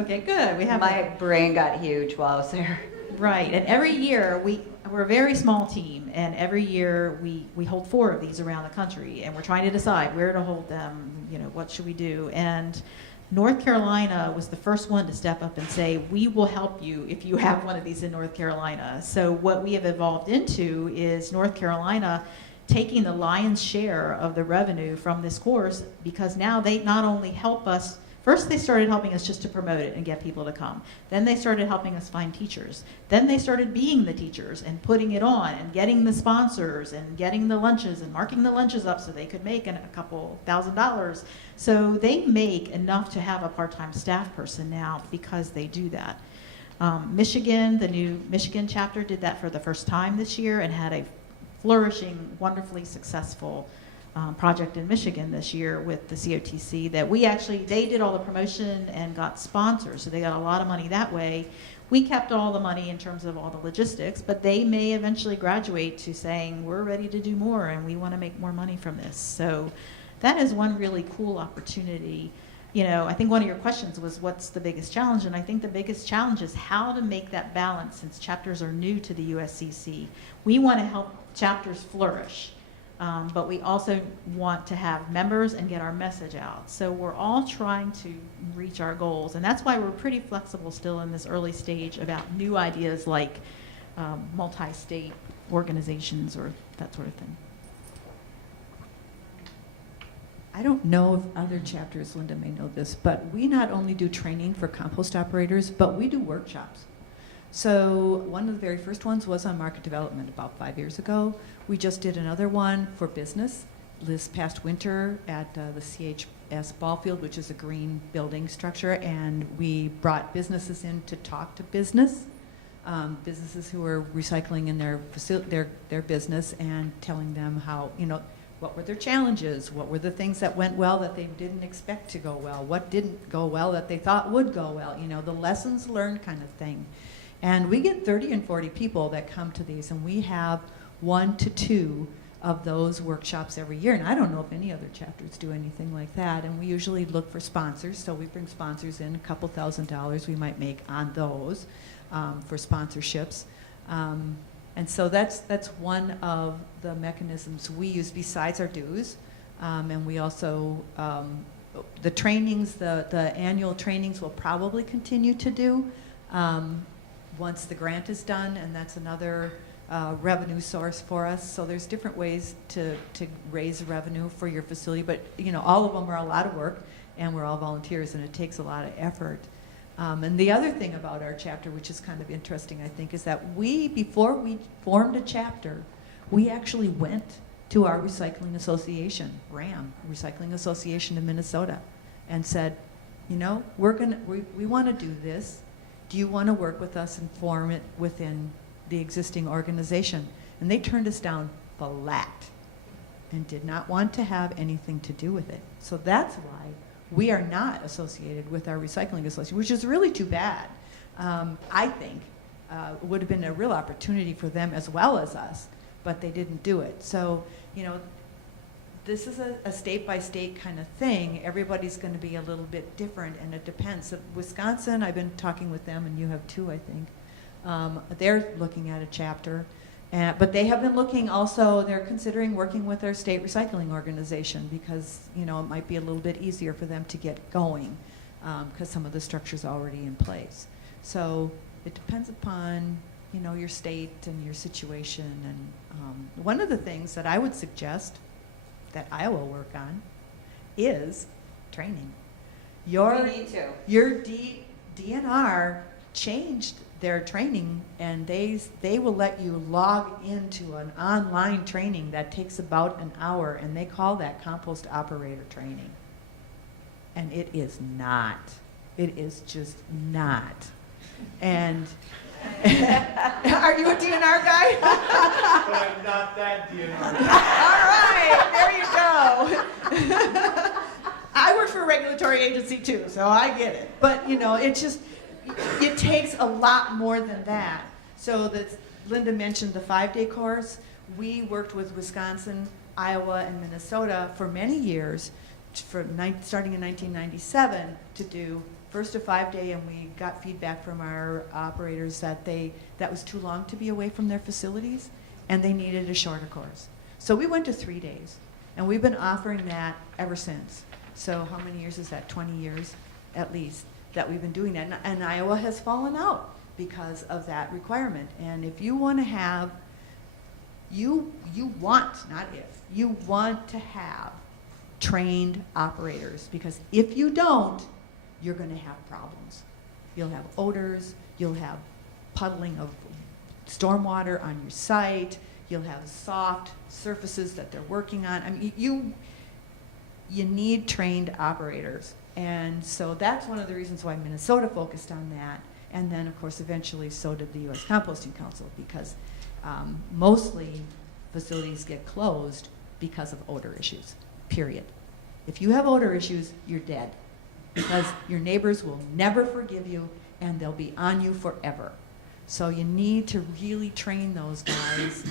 Okay, good. We have My brain got huge while I was there. Right, and every year we're a very small team, and every year we hold 4 of these around the country, and we're trying to decide where to hold them. You know, what should we do? And North Carolina was the first one to step up and say, we will help you if you have one of these in North Carolina. So what we have evolved into is North Carolina taking the lion's share of the revenue from this course, because now they not only help us, first they started helping us just to promote it and get people to come. Then they started helping us find teachers. Then they started being the teachers and putting it on and getting the sponsors and getting the lunches and marking the lunches up so they could make a couple $1,000. So they make enough to have a part-time staff person now because they do that. Michigan, the new Michigan chapter, did that for the first time this year and had a flourishing, wonderfully successful project in Michigan this year with the COTC that they did all the promotion and got sponsors, so they got a lot of money that way. We kept all the money in terms of all the logistics, but they may eventually graduate to saying, we're ready to do more and we want to make more money from this. So that is one really cool opportunity. You know, I think one of your questions was what's the biggest challenge, and I think the biggest challenge is how to make that balance since chapters are new to the USEC. We want to help chapters flourish. But we also want to have members and get our message out. So we're all trying to reach our goals. And that's why we're pretty flexible still in this early stage about new ideas like multi-state organizations or that sort of thing. I don't know if other chapters, Linda may know this, but we not only do training for compost operators, but we do workshops. So one of the very first ones was on market development about 5 years ago. We just did another one for business, this past winter at the CHS ball field, which is a green building structure, and we brought businesses in to talk to businesses who are recycling in their business, and telling them how, what were their challenges, what were the things that went well that they didn't expect to go well, what didn't go well that they thought would go well, the lessons learned kind of thing. And we get 30 and 40 people that come to these, and we have 1 to 2 of those workshops every year. And I don't know if any other chapters do anything like that. And we usually look for sponsors, so we bring sponsors in, a couple $1,000s we might make on those for sponsorships. And so that's one of the mechanisms we use besides our dues. And we also, the trainings, the annual trainings we'll probably continue to do once the grant is done, and that's another revenue source for us. So there's different ways to raise revenue for your facility, but all of them are a lot of work, and we're all volunteers, and it takes a lot of effort. And the other thing about our chapter, which is kind of interesting, I think, is that before we formed a chapter, we actually went to our recycling association, RAM, Recycling Association in Minnesota, and said, we want to do this. Do you want to work with us and form it within the existing organization? And they turned us down flat and did not want to have anything to do with it. So that's why we are not associated with our recycling association, which is really too bad. I think it would have been a real opportunity for them as well as us, but they didn't do it. So, this is a state-by-state kind of thing. Everybody's going to be a little bit different, and it depends. Wisconsin, I've been talking with them, and you have too, I think. They're looking at a chapter, but they have been looking also, they're considering working with their state recycling organization, because it might be a little bit easier for them to get going, because some of the structure's already in place. So it depends upon your state and your situation. And one of the things that I would suggest that Iowa work on is training. We need to. Your DNR changed their training, and they will let you log into an online training that takes about an hour, and they call that compost operator training. And it is not. It is just not. And are you a DNR guy? But I'm not that DNR. All right, there you go. I work for a regulatory agency too, so I get it. But it takes a lot more than that. So Linda mentioned the 5-day course. We worked with Wisconsin, Iowa, and Minnesota for many years, starting in 1997, to do first a 5-day, and we got feedback from our operators that that was too long to be away from their facilities, and they needed a shorter course. So we went to 3 days, and we've been offering that ever since. So how many years is that? 20 years at least that we've been doing that. And Iowa has fallen out because of that requirement. And if you want to have, you want to have trained operators, because if you don't, you're going to have problems. You'll have odors, you'll have puddling of stormwater on your site, you'll have soft surfaces that they're working on. I mean, you need trained operators. And so that's one of the reasons why Minnesota focused on that. And then, of course, eventually so did the U.S. Composting Council, because mostly facilities get closed because of odor issues, period. If you have odor issues, you're dead, because your neighbors will never forgive you, and they'll be on you forever. So you need to really train those guys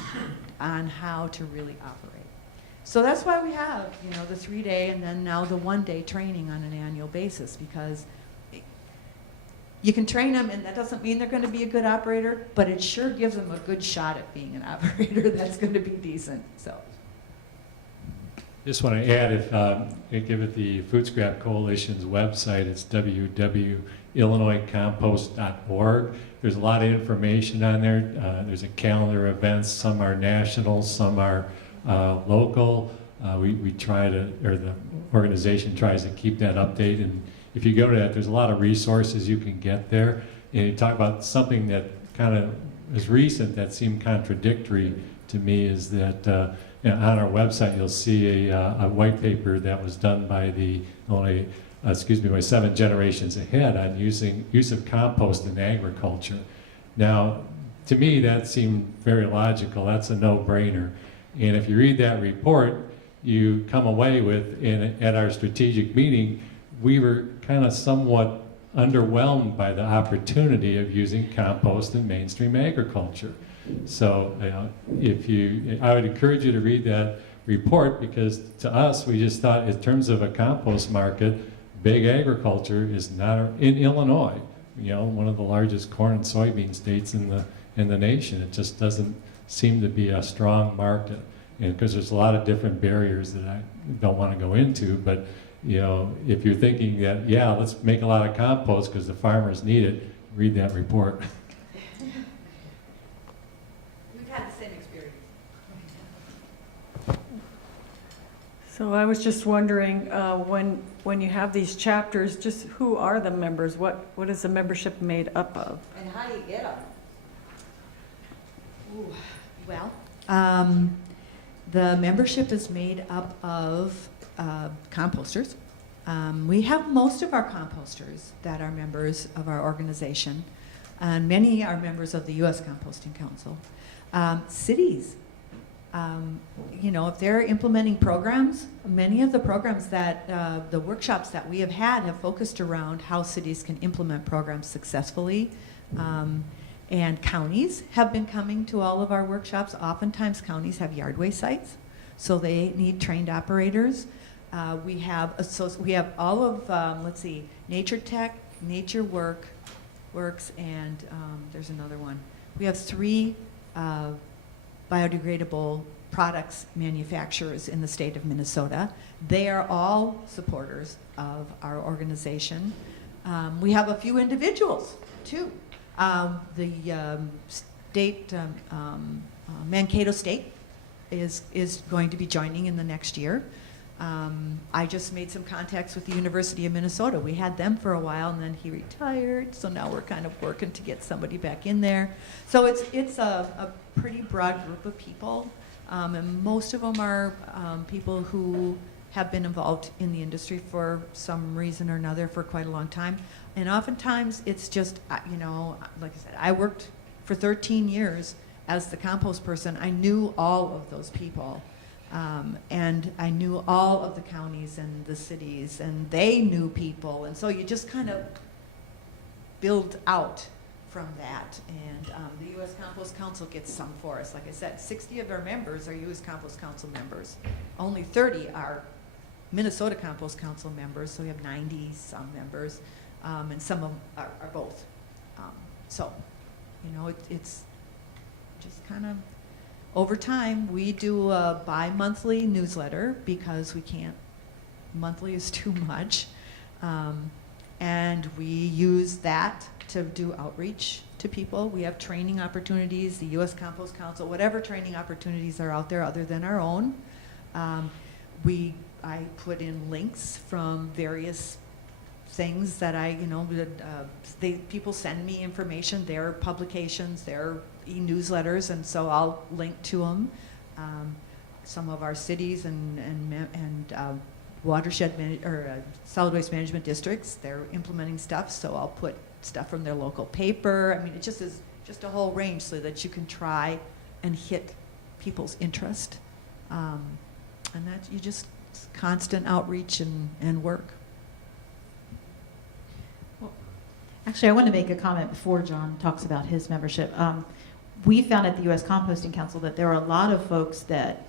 on how to really operate. So that's why we have, the 3-day and then now the 1-day training on an annual basis, because you can train them, and that doesn't mean they're going to be a good operator, but it sure gives them a good shot at being an operator that's going to be decent. So. Just want to add, if give it the Food Scrap Coalition's website, it's www.illinoiscompost.org. There's a lot of information on there. There's a calendar of events. Some are national, some are local. We try to, or the organization tries to keep that updated. And if you go to that, there's a lot of resources you can get there. And you talk about something that kind of is recent that seemed contradictory to me, is that on our website, you'll see a white paper that was done by the by 7 generations ahead on use of compost in agriculture. Now, to me, that seemed very logical. That's a no-brainer. And if you read that report, you come away with, at our strategic meeting, we were kind of somewhat underwhelmed by the opportunity of using compost in mainstream agriculture. So I would encourage you to read that report, because to us, we just thought in terms of a compost market, big agriculture is not in Illinois, one of the largest corn and soybean states in the nation. It just doesn't seem to be a strong market, and because there's a lot of different barriers that I don't want to go into. But if you're thinking that let's make a lot of compost because the farmers need it, read that report. We've had the same experience. So I was just wondering, when you have these chapters, just who are the members? What is the membership made up of? And how do you get them? Ooh, well, the membership is made up of composters. We have most of our composters that are members of our organization, and many are members of the U.S. Composting Council. Cities, if they're implementing programs, many of the programs that the workshops that we have had have focused around how cities can implement programs successfully. And counties have been coming to all of our workshops. Oftentimes counties have yard waste sites, so they need trained operators. We have all of, Nature Tech, Nature Works, and there's another one. We have 3 biodegradable products manufacturers in the state of Minnesota. They are all supporters of our organization. We have a few individuals, too. The state, Mankato State is going to be joining in the next year. I just made some contacts with the University of Minnesota. We had them for a while, and then he retired, so now we're kind of working to get somebody back in there. So it's a pretty broad group of people, and most of them are people who have been involved in the industry for some reason or another for quite a long time. And oftentimes it's just, like I said, I worked for 13 years as the compost person. I knew all of those people. And I knew all of the counties and the cities, and they knew people. And so you just kind of build out from that. And the U.S. Compost Council gets some for us. Like I said, 60 of our members are U.S. Compost Council members. Only 30 are Minnesota Compost Council members, so we have 90-some members. And some of them are both. It's just kind of, over time, we do a bi-monthly newsletter because we can't, monthly is too much. And we use that to do outreach to people. We have training opportunities, the U.S. Compost Council, whatever training opportunities are out there other than our own. I put in links from various things that people send me information, their publications, their e-newsletters, and so I'll link to them. Some of our cities and watershed solid waste management districts, they're implementing stuff, so I'll put stuff from their local paper. I mean, it just is just a whole range so that you can try and hit people's interest. And that you just constant outreach and work. Actually, I want to make a comment before John talks about his membership. We found at the U.S. Composting Council that there are a lot of folks that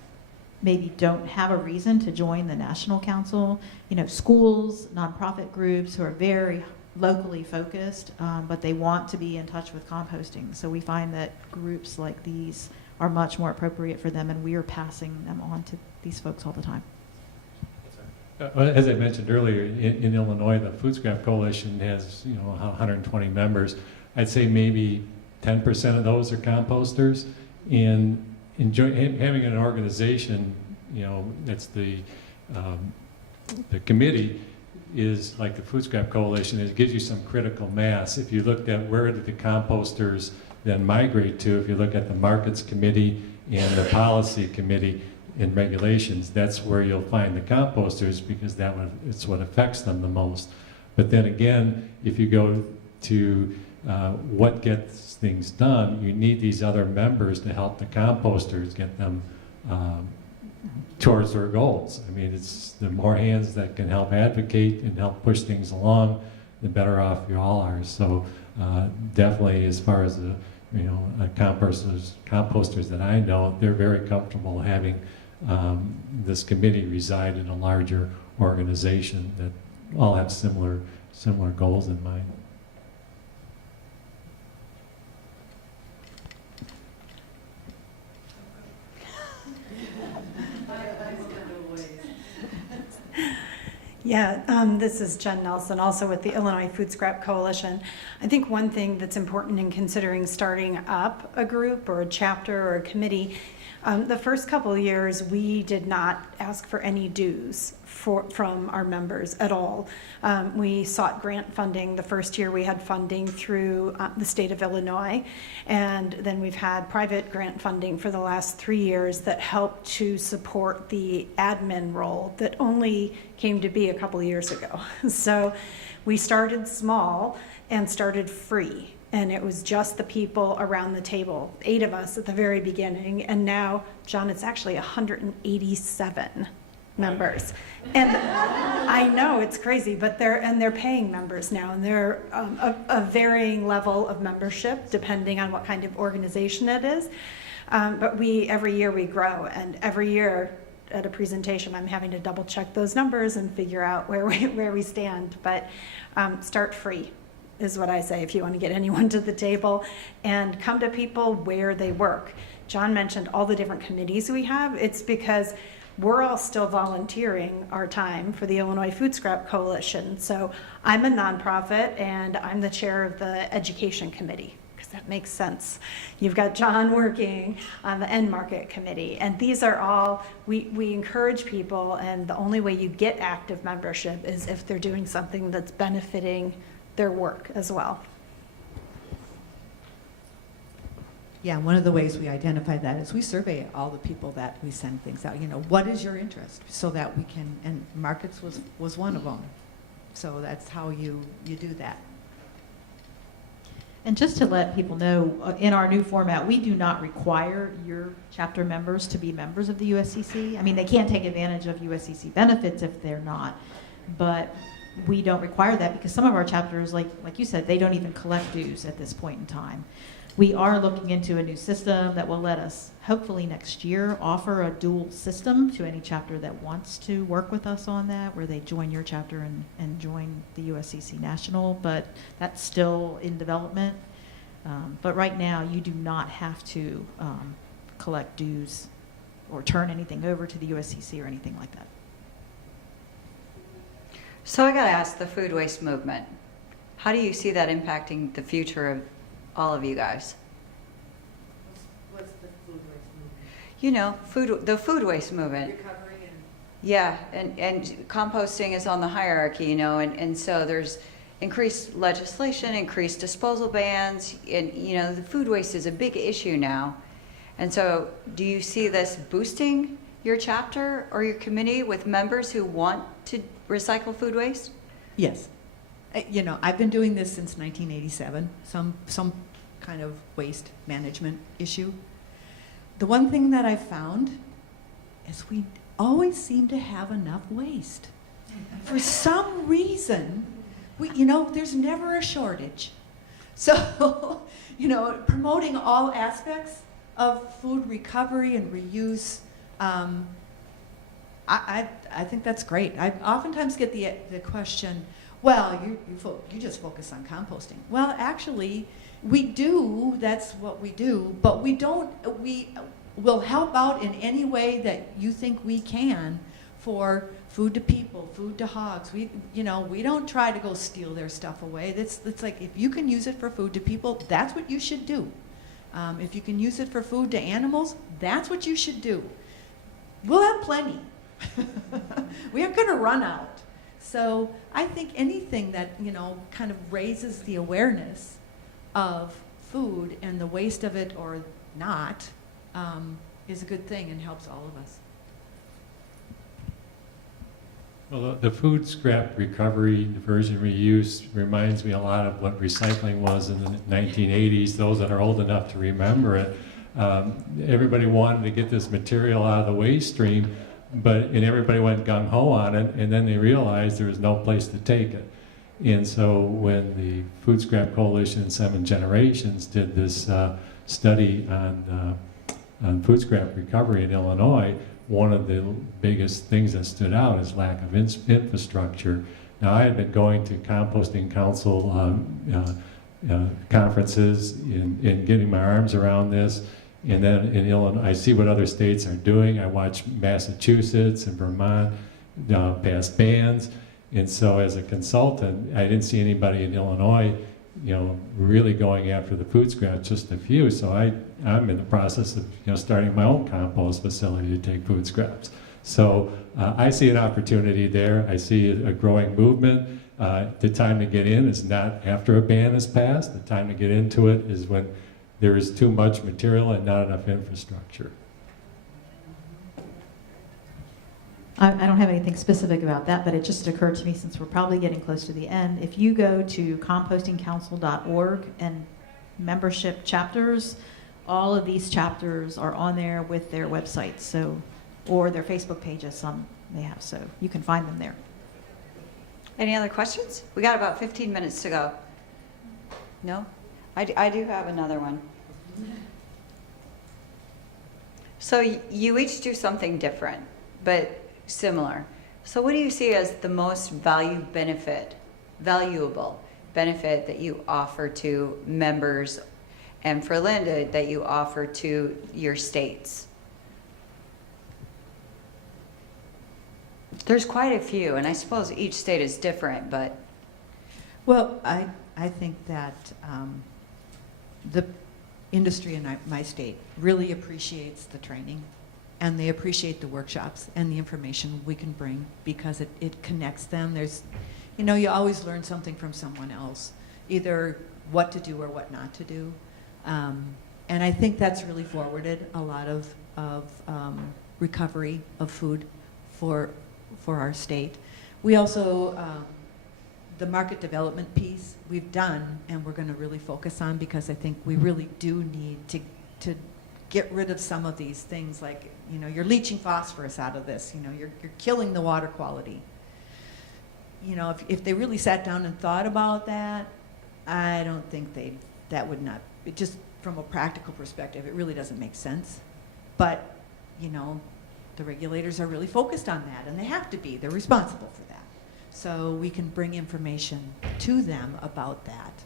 maybe don't have a reason to join the National Council. Schools, nonprofit groups who are very locally focused, but they want to be in touch with composting. So we find that groups like these are much more appropriate for them, and we are passing them on to these folks all the time. As I mentioned earlier, in Illinois, the Food Scrap Coalition has 120 members. I'd say maybe 10% of those are composters, and having an organization, that's the committee is like the Food Scrap Coalition. It gives you some critical mass. If you looked at where did the composters then migrate to, if you look at the Markets Committee and the Policy Committee, in regulations, that's where you'll find the composters, because it's what affects them the most. But then again, if you go to what gets things done, you need these other members to help the composters get them towards their goals. I mean, it's the more hands that can help advocate and help push things along, the better off you all are. So definitely, as far as the composters that I know, they're very comfortable having this committee reside in a larger organization that all have similar goals in mind. Yeah, this is Jen Nelson, also with the Illinois Food Scrap Coalition. I think one thing that's important in considering starting up a group or a chapter or a committee, the first couple of years we did not ask for any dues from our members at all. We sought grant funding. The first year we had funding through the state of Illinois, and then we've had private grant funding for the last 3 years that helped to support the admin role that only came to be a couple of years ago. So we started small and started free. And it was just the people around the table, 8 of us at the very beginning. And now, John, it's actually 187 members. And I know it's crazy, but they're paying members now. And they're a varying level of membership depending on what kind of organization it is. But every year we grow, and every year at a presentation I'm having to double check those numbers and figure out where we stand. But start free is what I say if you want to get anyone to the table, and come to people where they work. John mentioned all the different committees we have. It's because we're all still volunteering our time for the Illinois Food Scrap Coalition. So I'm a nonprofit and I'm the chair of the education committee, because that makes sense. You've got John working on the end market committee, and these are all, we encourage people, and the only way you get active membership is if they're doing something that's benefiting their work as well. Yeah, one of the ways we identify that is we survey all the people that we send things out. What is your interest? So that we can, and markets was one of them. So that's how you do that. And just to let people know, in our new format, we do not require your chapter members to be members of the USCC. I mean, they can't take advantage of USCC benefits if they're not, but we don't require that because some of our chapters, like you said, they don't even collect dues at this point in time. We are looking into a new system that will let us, hopefully next year, offer a dual system to any chapter that wants to work with us on that, where they join your chapter and join the USCC National, but that's still in development. But right now, you do not have to collect dues or turn anything over to the USCC or anything like that. So I got to ask, the food waste movement, how do you see that impacting the future of all of you guys? What's the food waste movement? You know, the food waste movement. Recovery and... Yeah, and composting is on the hierarchy, and so there's increased legislation, increased disposal bans, and the food waste is a big issue now. And so do you see this boosting your chapter or your committee with members who want to recycle food waste? Yes. I've been doing this since 1987, some kind of waste management issue. The one thing that I've found is we always seem to have enough waste. For some reason, there's never a shortage. So, promoting all aspects of food recovery and reuse, I think that's great. I oftentimes get the question, well, you just focus on composting. Well, actually, we do, that's what we do, but we will help out in any way that you think we can for food to people, food to hogs. We don't try to go steal their stuff away. It's like, if you can use it for food to people, that's what you should do. If you can use it for food to animals, that's what you should do. We'll have plenty. We aren't going to run out. So I think anything that, kind of raises the awareness of food and the waste of it or not is a good thing and helps all of us. Well, the food scrap recovery, diversion, reuse reminds me a lot of what recycling was in the 1980s. Those that are old enough to remember it, everybody wanted to get this material out of the waste stream, and everybody went gung-ho on it, and then they realized there was no place to take it. And so when the Food Scrap Coalition and 7 Generations did this study on food scrap recovery in Illinois, one of the biggest things that stood out is lack of infrastructure. Now, I had been going to Composting Council conferences and getting my arms around this, and then in Illinois, I see what other states are doing. I watch Massachusetts and Vermont pass bans, and so as a consultant, I didn't see anybody in Illinois, really going after the food scraps, just a few. So I'm in the process of, starting my own compost facility to take food scraps. So I see an opportunity there. I see a growing movement. The time to get in is not after a ban is passed. The time to get into it is when there is too much material and not enough infrastructure. I don't have anything specific about that, but it just occurred to me, since we're probably getting close to the end, if you go to compostingcouncil.org and membership chapters, all of these chapters are on there with their websites, or their Facebook pages, some they have, so you can find them there. Any other questions? We got about 15 minutes to go. No? I do have another one. So you each do something different, but similar. So what do you see as the most valuable benefit that you offer to members, and for Linda, that you offer to your states? There's quite a few, and I suppose each state is different, but... Well, I think that the industry in my state really appreciates the training, and they appreciate the workshops and the information we can bring, because it connects them. There's, you always learn something from someone else, either what to do or what not to do. And I think that's really forwarded a lot of recovery of food for our state. We also, the market development piece we've done, and we're going to really focus on, because I think we really do need to get rid of some of these things, like, you're leaching phosphorus out of this, you're killing the water quality. If they really sat down and thought about that, I don't think that would not, just from a practical perspective, it really doesn't make sense. But, the regulators are really focused on that, and they have to be. They're responsible for that. So we can bring information to them about that.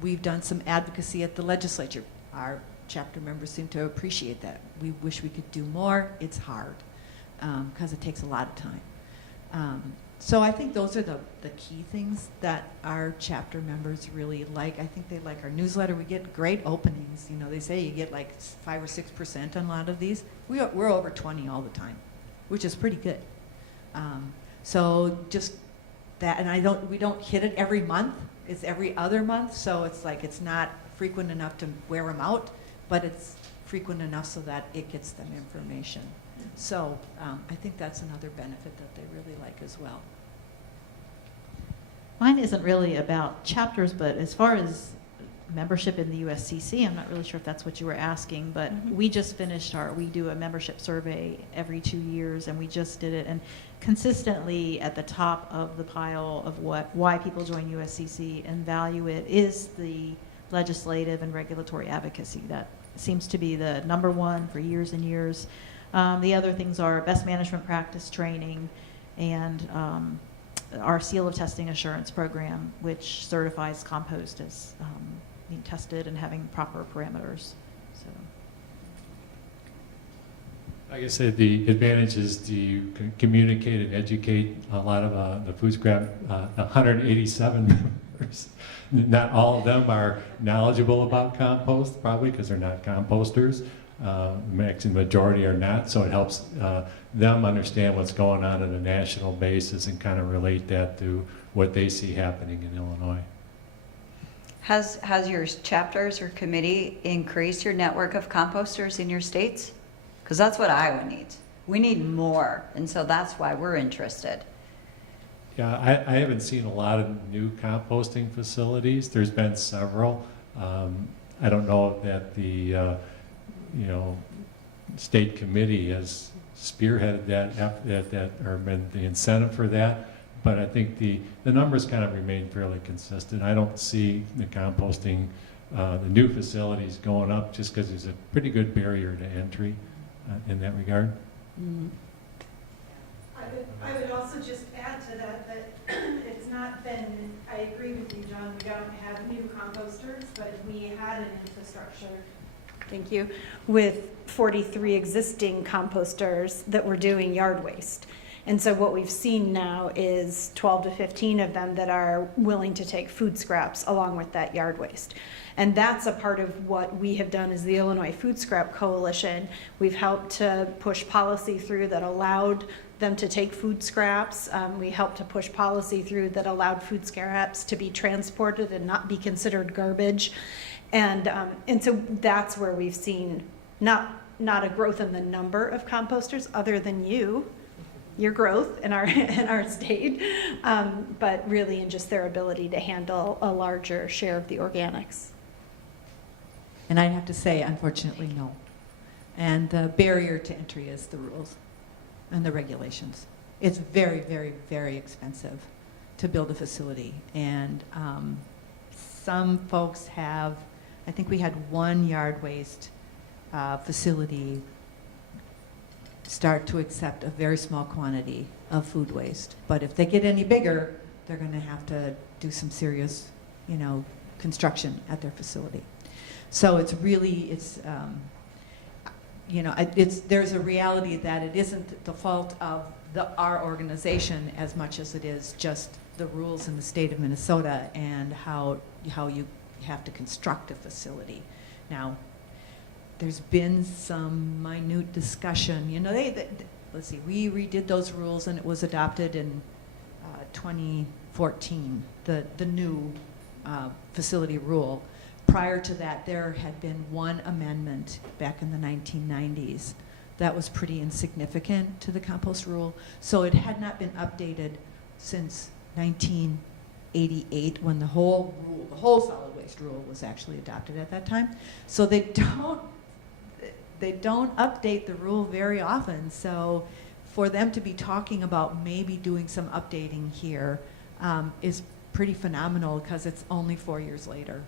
We've done some advocacy at the legislature. Our chapter members seem to appreciate that. We wish we could do more. It's hard, because it takes a lot of time. So I think those are the key things that our chapter members really like. I think they like our newsletter. We get great openings. They say you get like 5 or 6% on a lot of these. We're over 20 all the time, which is pretty good. So just that, and we don't hit it every month. It's every other month, so it's like it's not frequent enough to wear them out, but it's frequent enough so that it gets them information. So I think that's another benefit that they really like as well. Mine isn't really about chapters, but as far as membership in the USCC, I'm not really sure if that's what you were asking, but we just finished we do a membership survey every 2 years, and we just did it, and consistently at the top of the pile of why people join USCC and value it is the legislative and regulatory advocacy. That seems to be the number one for years and years. The other things are best management practice training, and our seal of testing assurance program, which certifies compost as being tested and having proper parameters. So, like I said, the advantage is to communicate and educate a lot of the food scrap, 187 members. Not all of them are knowledgeable about compost, probably, because they're not composters. The majority are not, so it helps them understand what's going on a national basis and kind of relate that to what they see happening in Illinois. Has your chapters or committee increased your network of composters in your states? Because that's what Iowa needs. We need more, and so that's why we're interested. Yeah, I haven't seen a lot of new composting facilities. There's been several. I don't know that the state committee has spearheaded that or been the incentive for that. But I think the numbers kind of remain fairly consistent. I don't see the composting, the new facilities going up just because there's a pretty good barrier to entry in that regard. Mm-hmm. I would also just add to that it's not been, I agree with you, John, we don't have new composters, but we had an infrastructure, thank you, with 43 existing composters that were doing yard waste. And so what we've seen now is 12 to 15 of them that are willing to take food scraps along with that yard waste. And that's a part of what we have done as the Illinois Food Scrap Coalition. We've helped to push policy through that allowed them to take food scraps. We helped to push policy through that allowed food scraps to be transported and not be considered garbage. And so that's where we've seen not a growth in the number of composters other than your growth in our state, but really in just their ability to handle a larger share of the organics. And I'd have to say, unfortunately, no. And the barrier to entry is the rules and the regulations. It's very, very, very expensive to build a facility. And some folks have, I think we had one yard waste facility start to accept a very small quantity of food waste. But if they get any bigger, they're going to have to do some serious, construction at their facility. So it's really, there's a reality that it isn't the fault of our organization as much as it is just the rules in the state of Minnesota and how you have to construct a facility. Now, there's been some minute discussion. Let's see, we redid those rules and it was adopted in 2014, the new facility rule. Prior to that, there had been one amendment back in the 1990s that was pretty insignificant to the compost rule. So it had not been updated since 1988 when the whole solid waste rule was actually adopted at that time. So they don't update the rule very often. So for them to be talking about maybe doing some updating here is pretty phenomenal because it's only 4 years later.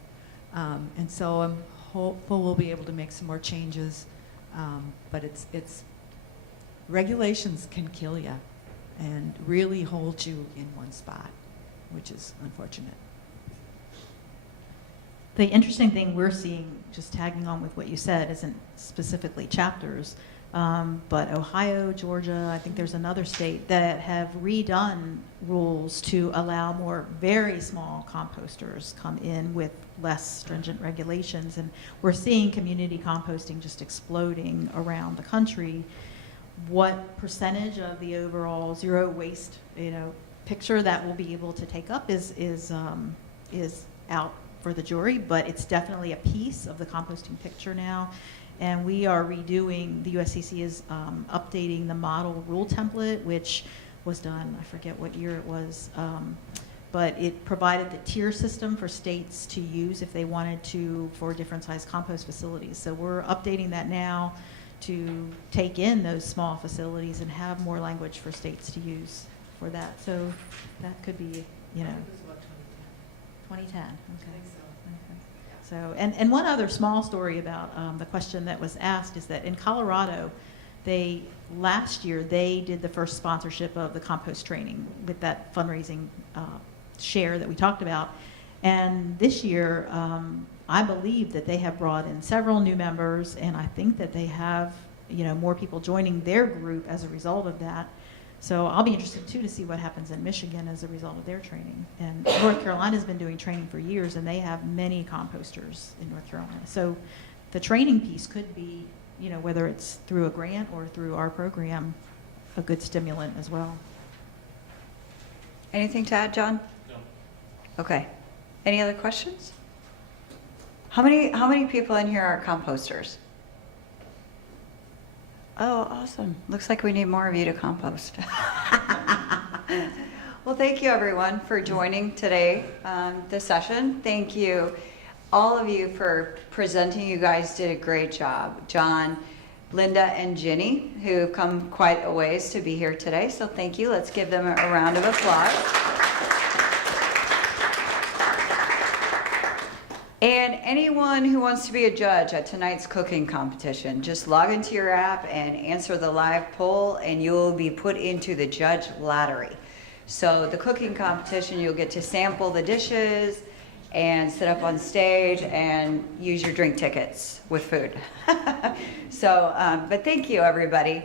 And so I'm hopeful we'll be able to make some more changes, but it's regulations can kill you and really hold you in one spot, which is unfortunate. The interesting thing we're seeing, just tagging on with what you said, isn't specifically chapters, but Ohio, Georgia, I think there's another state that have redone rules to allow more very small composters come in with less stringent regulations. And we're seeing community composting just exploding around the country. What percentage of the overall zero waste, picture that we'll be able to take up is out for the jury, but it's definitely a piece of the composting picture now. And we are redoing, the USEC is updating the model rule template, which was done, I forget what year it was, but it provided the tier system for states to use if they wanted to for different size compost facilities. So we're updating that now to take in those small facilities and have more language for states to use for that. So that could be, 2010, okay. So, and one other small story about the question that was asked is that in Colorado, last year they did the first sponsorship of the compost training with that fundraising share that we talked about. And this year, I believe that they have brought in several new members, and I think that they have, more people joining their group as a result of that. So I'll be interested too to see what happens in Michigan as a result of their training. And North Carolina's been doing training for years, and they have many composters in North Carolina. So the training piece could be, whether it's through a grant or through our program, a good stimulant as well. Anything to add, John? No. Okay. Any other questions? How many people in here are composters? Oh, awesome. Looks like we need more of you to compost. Well, thank you everyone for joining today, this session. Thank you, all of you, for presenting. You guys did a great job. John, Linda, and Ginny, who've come quite a ways to be here today. So thank you. Let's give them a round of applause. And anyone who wants to be a judge at tonight's cooking competition, just log into your app and answer the live poll, and you'll be put into the judge lottery. So the cooking competition, you'll get to sample the dishes and sit up on stage and use your drink tickets with food. So, but thank you, everybody.